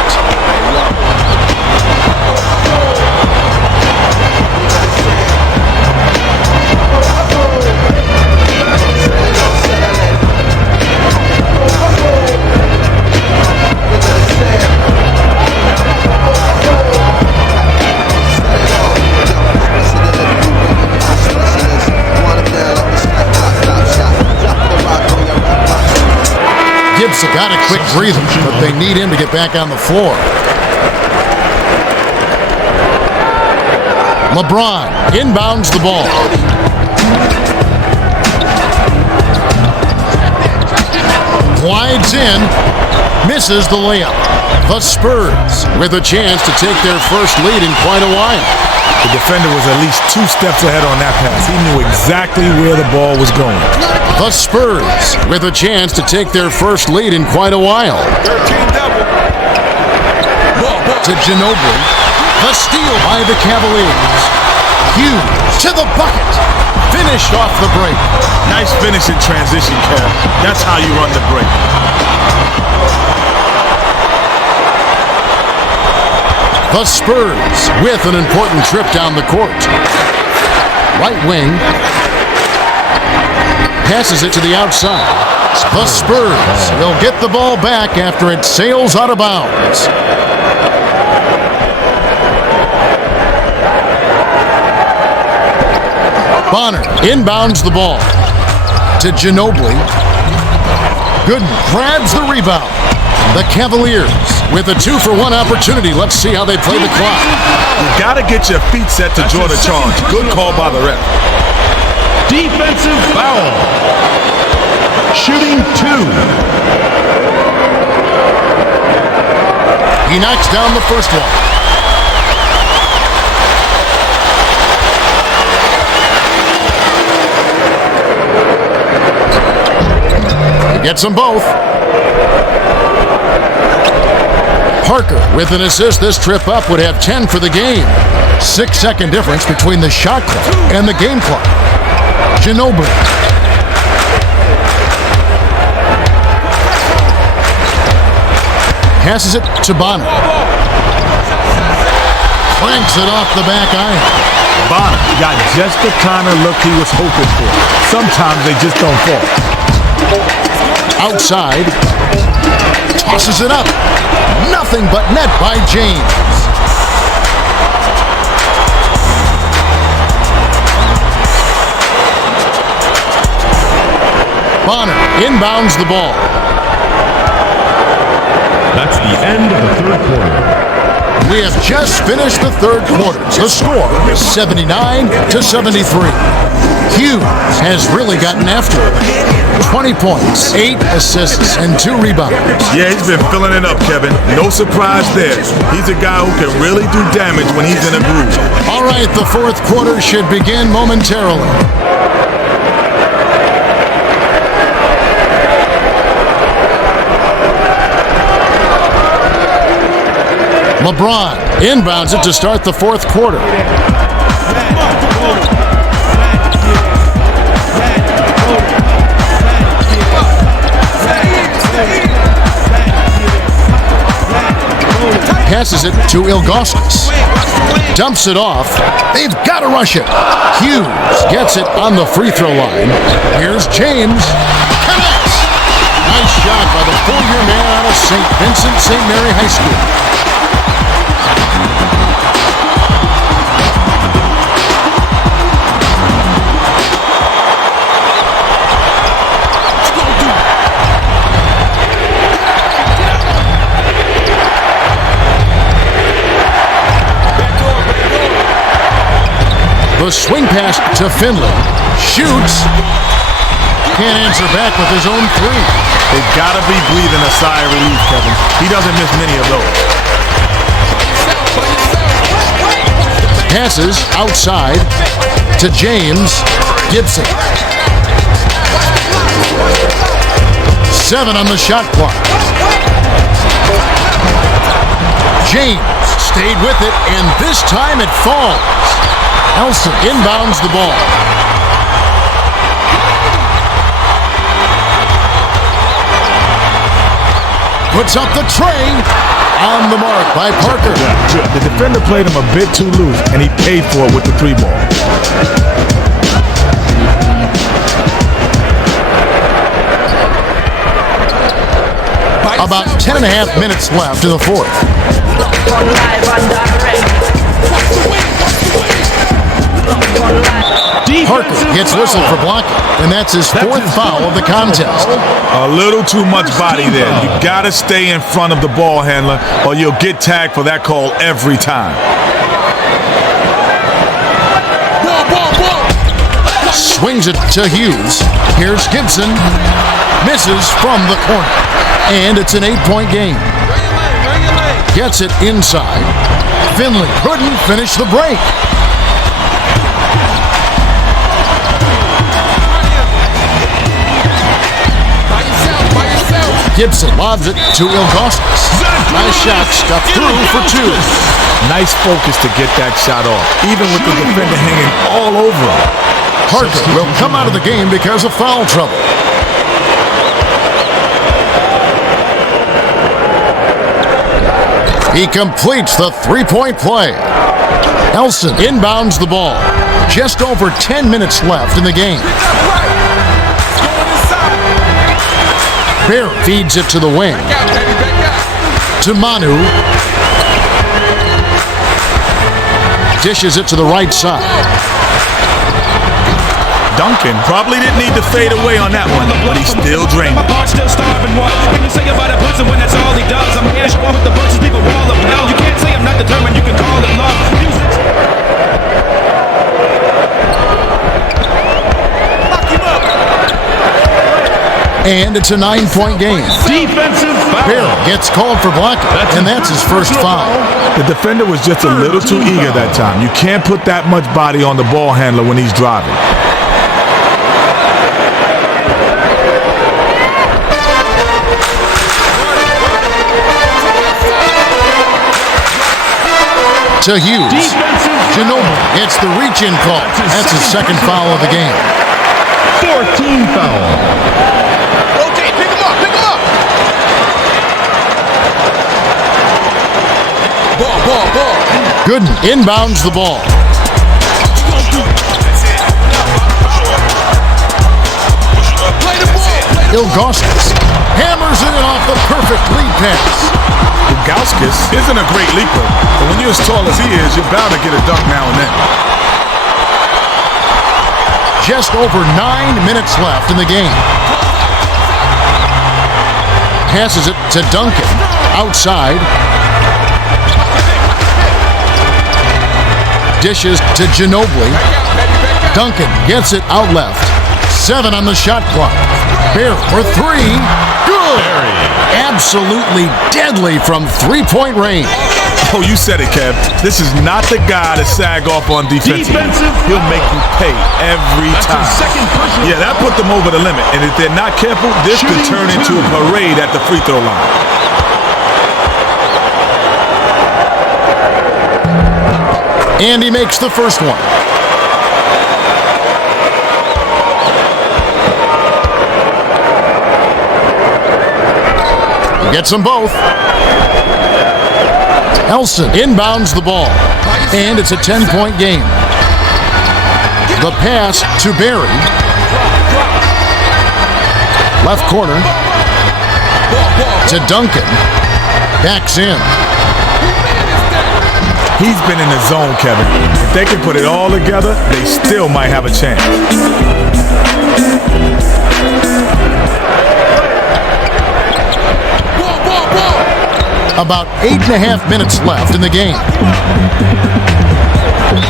Gibson got a quick breather, but they need him to get back on the floor. LeBron inbounds the ball. Glides in, misses the layup. The Spurs with a chance to take their first lead in quite a while. The defender was at least 2 steps ahead on that pass. He knew exactly where the ball was going. The Spurs with a chance to take their first lead in quite a while. To Ginobili. The steal by the Cavaliers. Hughes to the bucket. Finished off the break. Nice finish in transition, Kev. That's how you run the break. The Spurs with an important trip down the court. Right wing. Passes it to the outside. The Spurs will get the ball back after it sails out of bounds. Bonner inbounds the ball to Ginobili. Gooden grabs the rebound. The Cavaliers with a 2-for-1 opportunity. Let's see how they play the clock. You gotta get your feet set to draw the charge. Good call by the ref. Defensive foul. Shooting 2. He knocks down the first one. Gets them both. Parker with an assist. This trip up would have 10 for the game. 6-second difference between the shot clock and the game clock. Ginobili. Passes it to Bonner. Cranks it off the back iron. Bonner got just the kind of look he was hoping for. Sometimes they just don't fall. Outside, tosses it up. Nothing but net by James. Bonner inbounds the ball. That's the end of the third quarter. We have just finished the third quarter. The score is 79-73. Hughes has really gotten after it. 20 points, 8 assists, and 2 rebounds. Yeah, he's been filling it up, Kevin. No surprise there. He's a guy who can really do damage when he's in a groove. All right, the fourth quarter should begin momentarily. LeBron inbounds it to start the fourth quarter. Passes it to Ilgauskas. Dumps it off. They've got to rush it. Hughes gets it on the free throw line. Here's James. Connects. Nice shot by the four-year man out of St. Vincent St. Mary High School. The swing pass to Finley. Shoots. Can't answer back with his own three. They've got to be breathing a sigh of relief, Kevin. He doesn't miss many of those. Passes outside to James. Gibson. 7 on the shot clock. James stayed with it, and this time it falls. Elson inbounds the ball. Puts up the tray. On the mark by Parker. The defender played him a bit too loose, and he paid for it with the 3-ball. About 10.5 minutes left in the fourth. Parker gets whistled for blocking, and that's his fourth foul of the contest. A little too much body there. You got to stay in front of the ball handler, or you'll get tagged for that call every time. Swings it to Hughes. Here's Gibson. Misses from the corner. And it's an 8-point game. Gets it inside. Finley couldn't finish the break. Gibson lobs it to Ilgauskas. Nice shot, stuffed through for two. Nice focus to get that shot off, even with the defender hanging all over him. Parker will come out of the game because of foul trouble. He completes the three-point play. Elson inbounds the ball. Just over 10 minutes left in the game. Bear feeds it to the wing. To Manu. Dishes it to the right side. Duncan probably didn't need to fade away on that one, but he still drained it. Still starving, what can you say about a person when that's all he does? I'm here with the bunches, people wall up. No, you can't say I'm not determined, you can call it love. And it's a 9-point game. Defensive foul. Bear gets called for blocking, and that's his first foul. The defender was just a little too eager that time. You can't put that much body on the ball handler when he's driving. To Hughes. Ginobili gets the reach-in call. That's his second foul of the game. 14 foul. Rotate, pick him up, pick him up. Ball. Gooden inbounds the ball. Play the ball. Ilgauskas hammers it off the perfect lead pass. Ilgauskas isn't a great leaper, but when you're as tall as he is, you're bound to get a dunk now and then. Just over 9 minutes left in the game. Passes it to Duncan. Outside. Dishes to Ginobili. Duncan gets it out left. 7 on the shot clock. Bear for 3. Good. Absolutely deadly from three-point range. Oh, you said it, Kev. This is not the guy to sag off on defense. He'll make you pay every time. Yeah, that put them over the limit. And if they're not careful, this could turn into a parade at the free throw line. And he makes the first one. He gets them both. Elson inbounds the ball, and it's a 10-point game. The pass to Barry. Left corner to Duncan. Backs in. He's been in the zone, Kevin. If they can put it all together, they still might have a chance. About 8.5 minutes left in the game.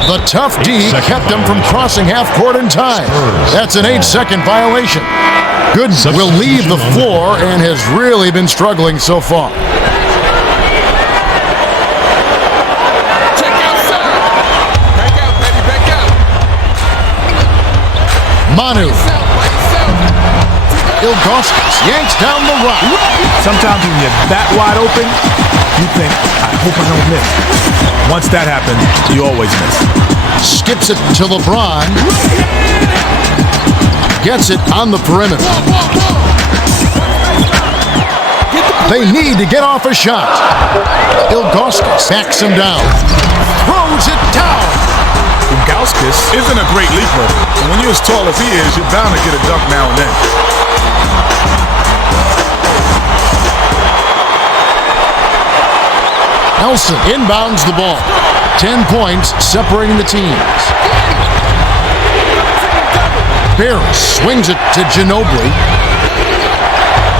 The tough D kept them from crossing half court in time. That's an 8-second violation. Gooden will leave the floor and has really been struggling so far. Check outside. Back out, baby, back out. Manu. Ilgauskas yanks down the rock. Sometimes when you're that wide open, you think, I hope I don't miss. Once that happens, you always miss. Skips it to LeBron. Gets it on the perimeter. They need to get off a shot. Ilgauskas backs him down. Throws it down. Ilgauskas isn't a great leaper, but when you're as tall as he is, you're bound to get a dunk now and then. Elson inbounds the ball. 10 points separating the teams. Bear swings it to Ginobili.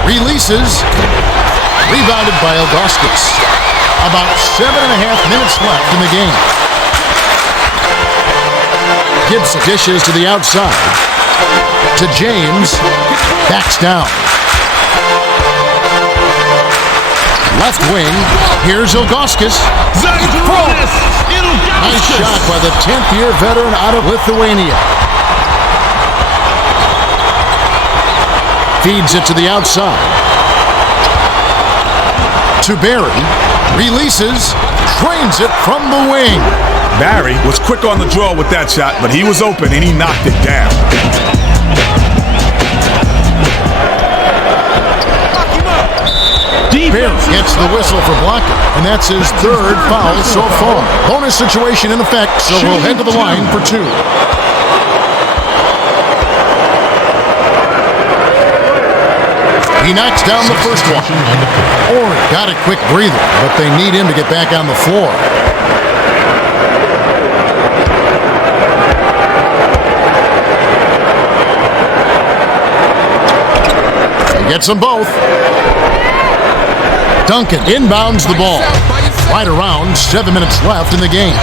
Releases. Rebounded by Ilgauskas. About 7.5 minutes left in the game. Gibson dishes to the outside. To James. Backs down. Left wing. Here's Ilgauskas. Nice shot by the 10th-year veteran out of Lithuania. Feeds it to the outside. to Barry. Releases. Drains it from the wing. Barry was quick on the draw with that shot, but he was open and he knocked it down. Barry gets the whistle for blocking, and that's his third foul so far. Bonus situation in effect, so we'll head to the line for two. He knocks down the first one. Orr got a quick breather, but they need him to get back on the floor. He gets them both. Duncan inbounds the ball. Right around 7 minutes left in the game.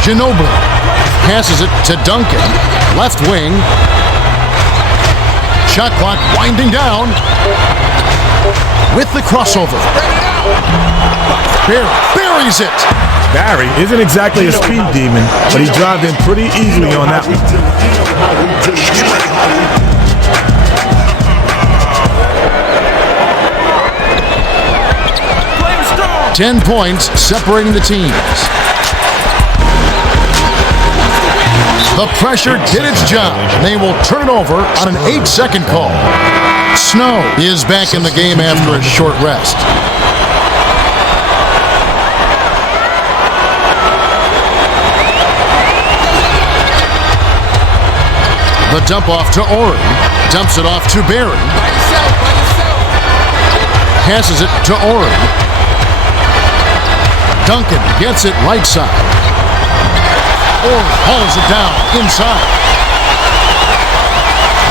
Ginobili passes it to Duncan. Left wing. Shot clock winding down. With the crossover. Barry buries it. Barry isn't exactly a speed demon, but he drived in pretty easily on that one. 10 points separating the teams. The pressure did its job, and they will turn it over on an 8-second call. Snow is back in the game after a short rest. The dump off to Orr. Dumps it off to Barry. Passes it to Orr. Duncan gets it right side. Orr hauls it down inside.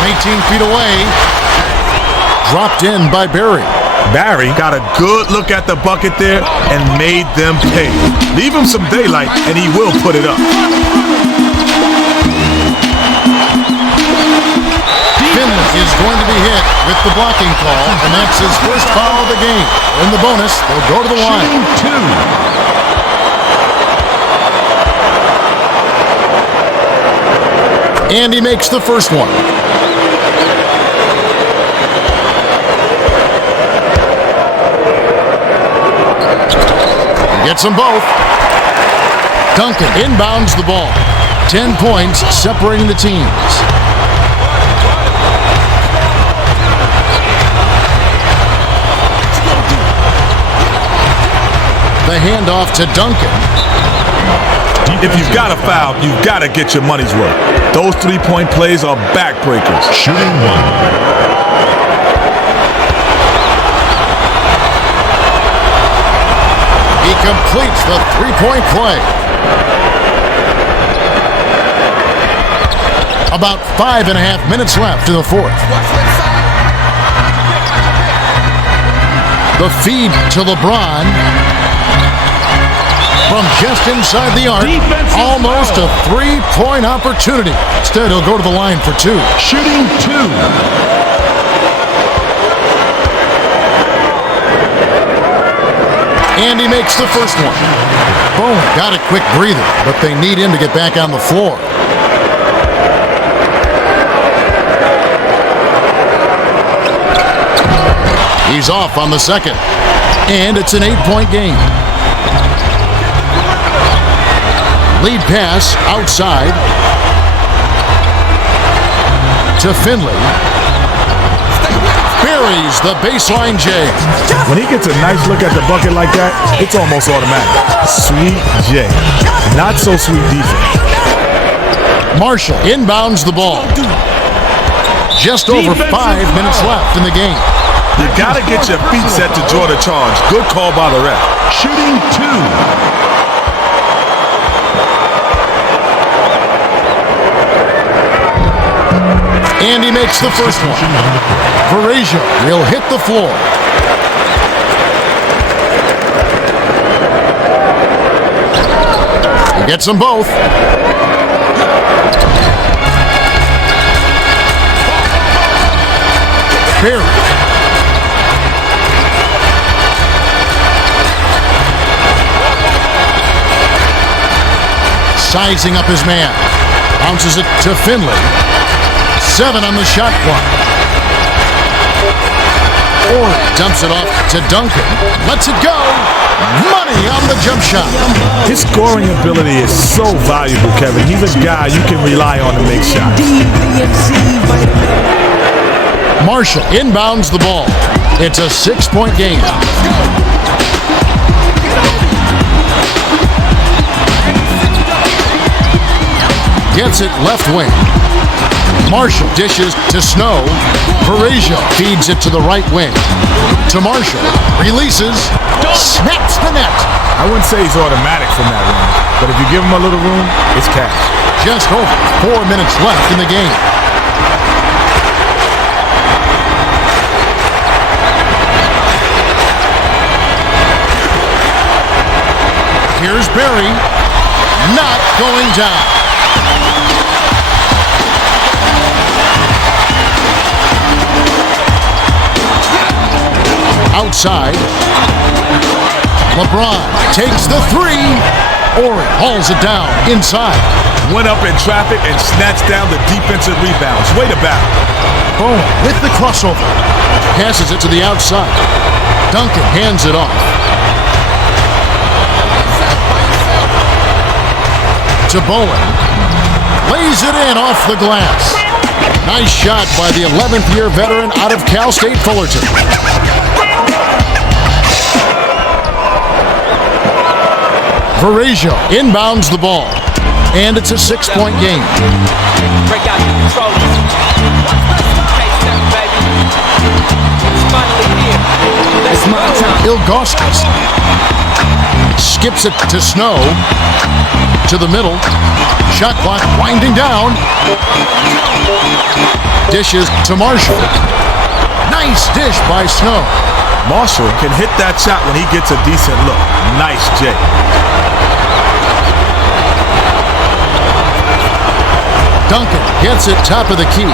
18 feet away. Dropped in by Barry. Barry got a good look at the bucket there and made them pay. Leave him some daylight and he will put it up. Finley is going to be hit with the blocking call, and that's his first foul of the game. In the bonus, they'll go to the line. And he makes the first one. He gets them both. Duncan inbounds the ball. 10 points separating the teams. The handoff to Duncan. If you've got a foul, you've got to get your money's worth. Those three-point plays are backbreakers. Shooting one. He completes the three-point play. About 5.5 minutes left in the fourth. The feed to LeBron. From just inside the arc, almost a three-point opportunity. Instead, he'll go to the line for two. Shooting two. And he makes the first one. Boom, got a quick breather, but they need him to get back on the floor. He's off on the second. And it's an 8-point game. Lead pass outside to Finley. Buries the baseline J. When he gets a nice look at the bucket like that, it's almost automatic. Sweet J. Not so sweet defense. Marshall inbounds the ball. Just over 5 minutes left in the game. You got to get your feet set to draw the charge. Good call by the ref. Shooting two. And he makes the first one. Verasia will hit the floor. He gets them both. Barry. Sizing up his man. Bounces it to Finley. 7 on the shot clock. Orr dumps it off to Duncan. Lets it go. Money on the jump shot. His scoring ability is so valuable, Kevin. He's a guy you can rely on to make shots. Marshall inbounds the ball. It's a 6-point game. Gets it left wing. Marshall dishes to Snow. Varejao feeds it to the right wing. To Marshall. Releases. Snaps the net. I wouldn't say he's automatic from that range, but if you give him a little room, it's cash. Just over 4 minutes left in the game. Here's Barry. Not going down. Outside. LeBron takes the 3. Orr hauls it down inside. Went up in traffic and snatched down the defensive rebounds. Way to battle. Boom with the crossover. Passes it to the outside. Duncan hands it off. To Bowen. Lays it in off the glass. Nice shot by the 11th year veteran out of Cal State Fullerton. Varejao inbounds the ball. And it's a 6-point game. Break out the controllers. K7, baby. It's finally here. It's my time. Ilgauskas skips it to Snow. To the middle. Shot clock winding down. Dishes to Marshall. Nice dish by Snow. Marshall can hit that shot when he gets a decent look. Nice J. Duncan gets it top of the key.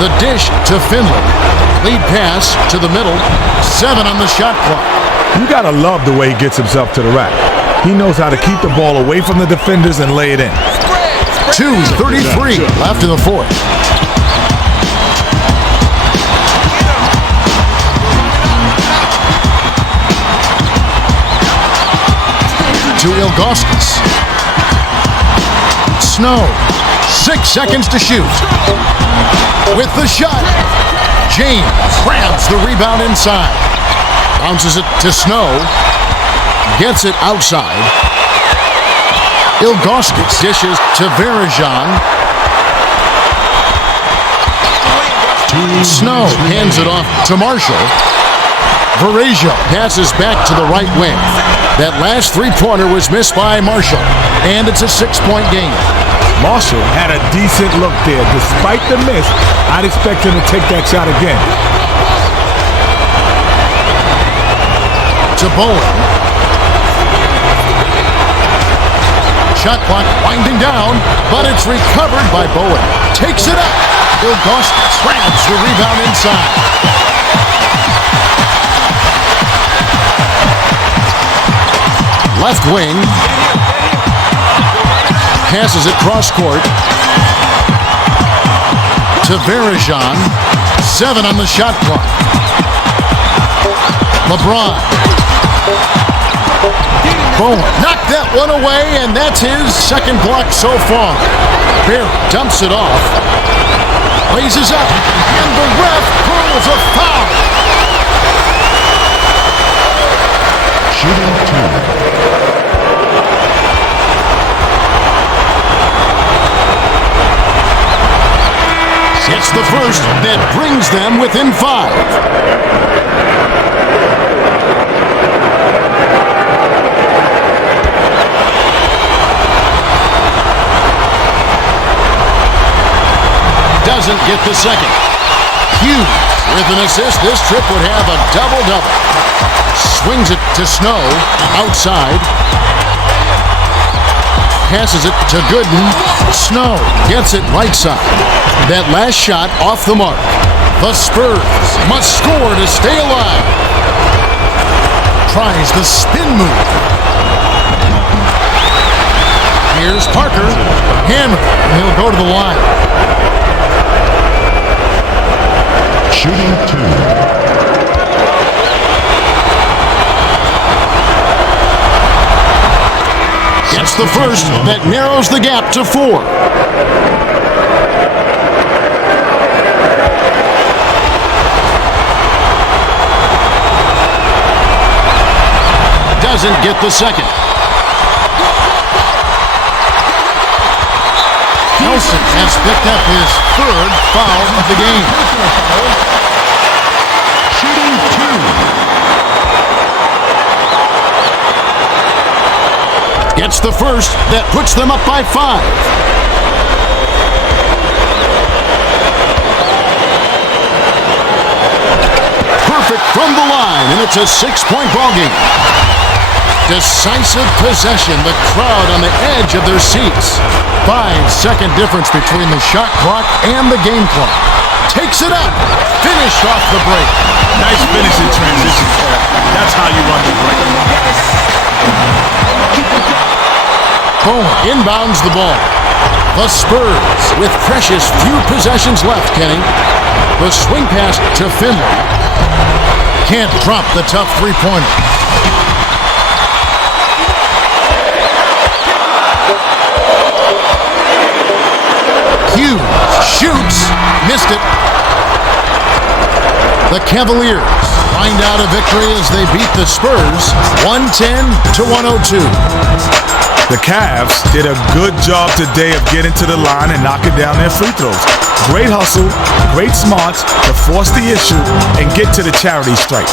The dish to Finley. Lead pass to the middle. 7 on the shot clock. You gotta love the way he gets himself to the rack. He knows how to keep the ball away from the defenders and lay it in. 2:33 left in the fourth. To Ilgauskas. Snow. 6 seconds to shoot. With the shot. James grabs the rebound inside. Bounces it to Snow. Gets it outside. Ilgauskas dishes to Varejao. Snow hands it off to Marshall. Varejao passes back to the right wing. That last three-pointer was missed by Marshall, and it's a 6-point game. Marshall had a decent look there. Despite the miss, I'd expect him to take that shot again. To Bowen. Shot clock winding down, but it's recovered by Bowen. Takes it up. Ilgauskas grabs the rebound inside. Left wing. Passes it cross court. To Varejao. 7 on the shot clock. LeBron. Bowen knocked that one away, and that's his second block so far. Barry dumps it off. Raises up, and the ref calls a foul. Shooting 2. It's the first that brings them within 5. Doesn't get the second. Hughes with an assist. This trip would have a double-double. Swings it to Snow. Outside. Passes it to Gooden. Snow gets it right side. That last shot off the mark. The Spurs must score to stay alive. tries the spin move. Here's Parker. Hammer. He'll go to the line. Shooting 2. Gets the first that narrows the gap to 4. Doesn't get the second. Nelson has picked up his 3rd foul of the game. Shooting 2. Gets the first that puts them up by 5. Perfect from the line, and it's a 6-point ballgame. Decisive possession, the crowd on the edge of their seats. 5-second difference between the shot clock and the game clock. Takes it up. Finished off the break. Nice finish in transition. That's how you run the break. Boom. Inbounds the ball. The Spurs with precious few possessions left, Kenny. The swing pass to Finley. Can't drop the tough three-pointer. Hughes shoots. Missed it. The Cavaliers find out a victory as they beat the Spurs 110-102. The Cavs did a good job today of getting to the line and knocking down their free throws. Great hustle, great smarts to force the issue and get to the charity stripe.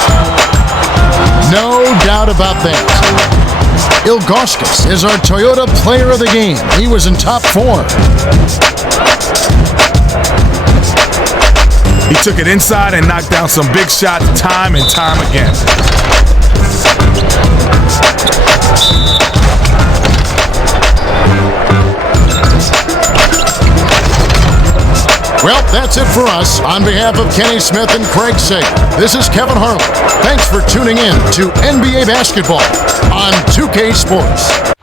No doubt about that. Ilgauskas is our Toyota player of the game. He was in top form. He took it inside and knocked down some big shots time and time again. Well, that's it for us. On behalf of Kenny Smith and Craig Sager, this is Kevin Harlan. Thanks for tuning in to NBA Basketball on 2K Sports.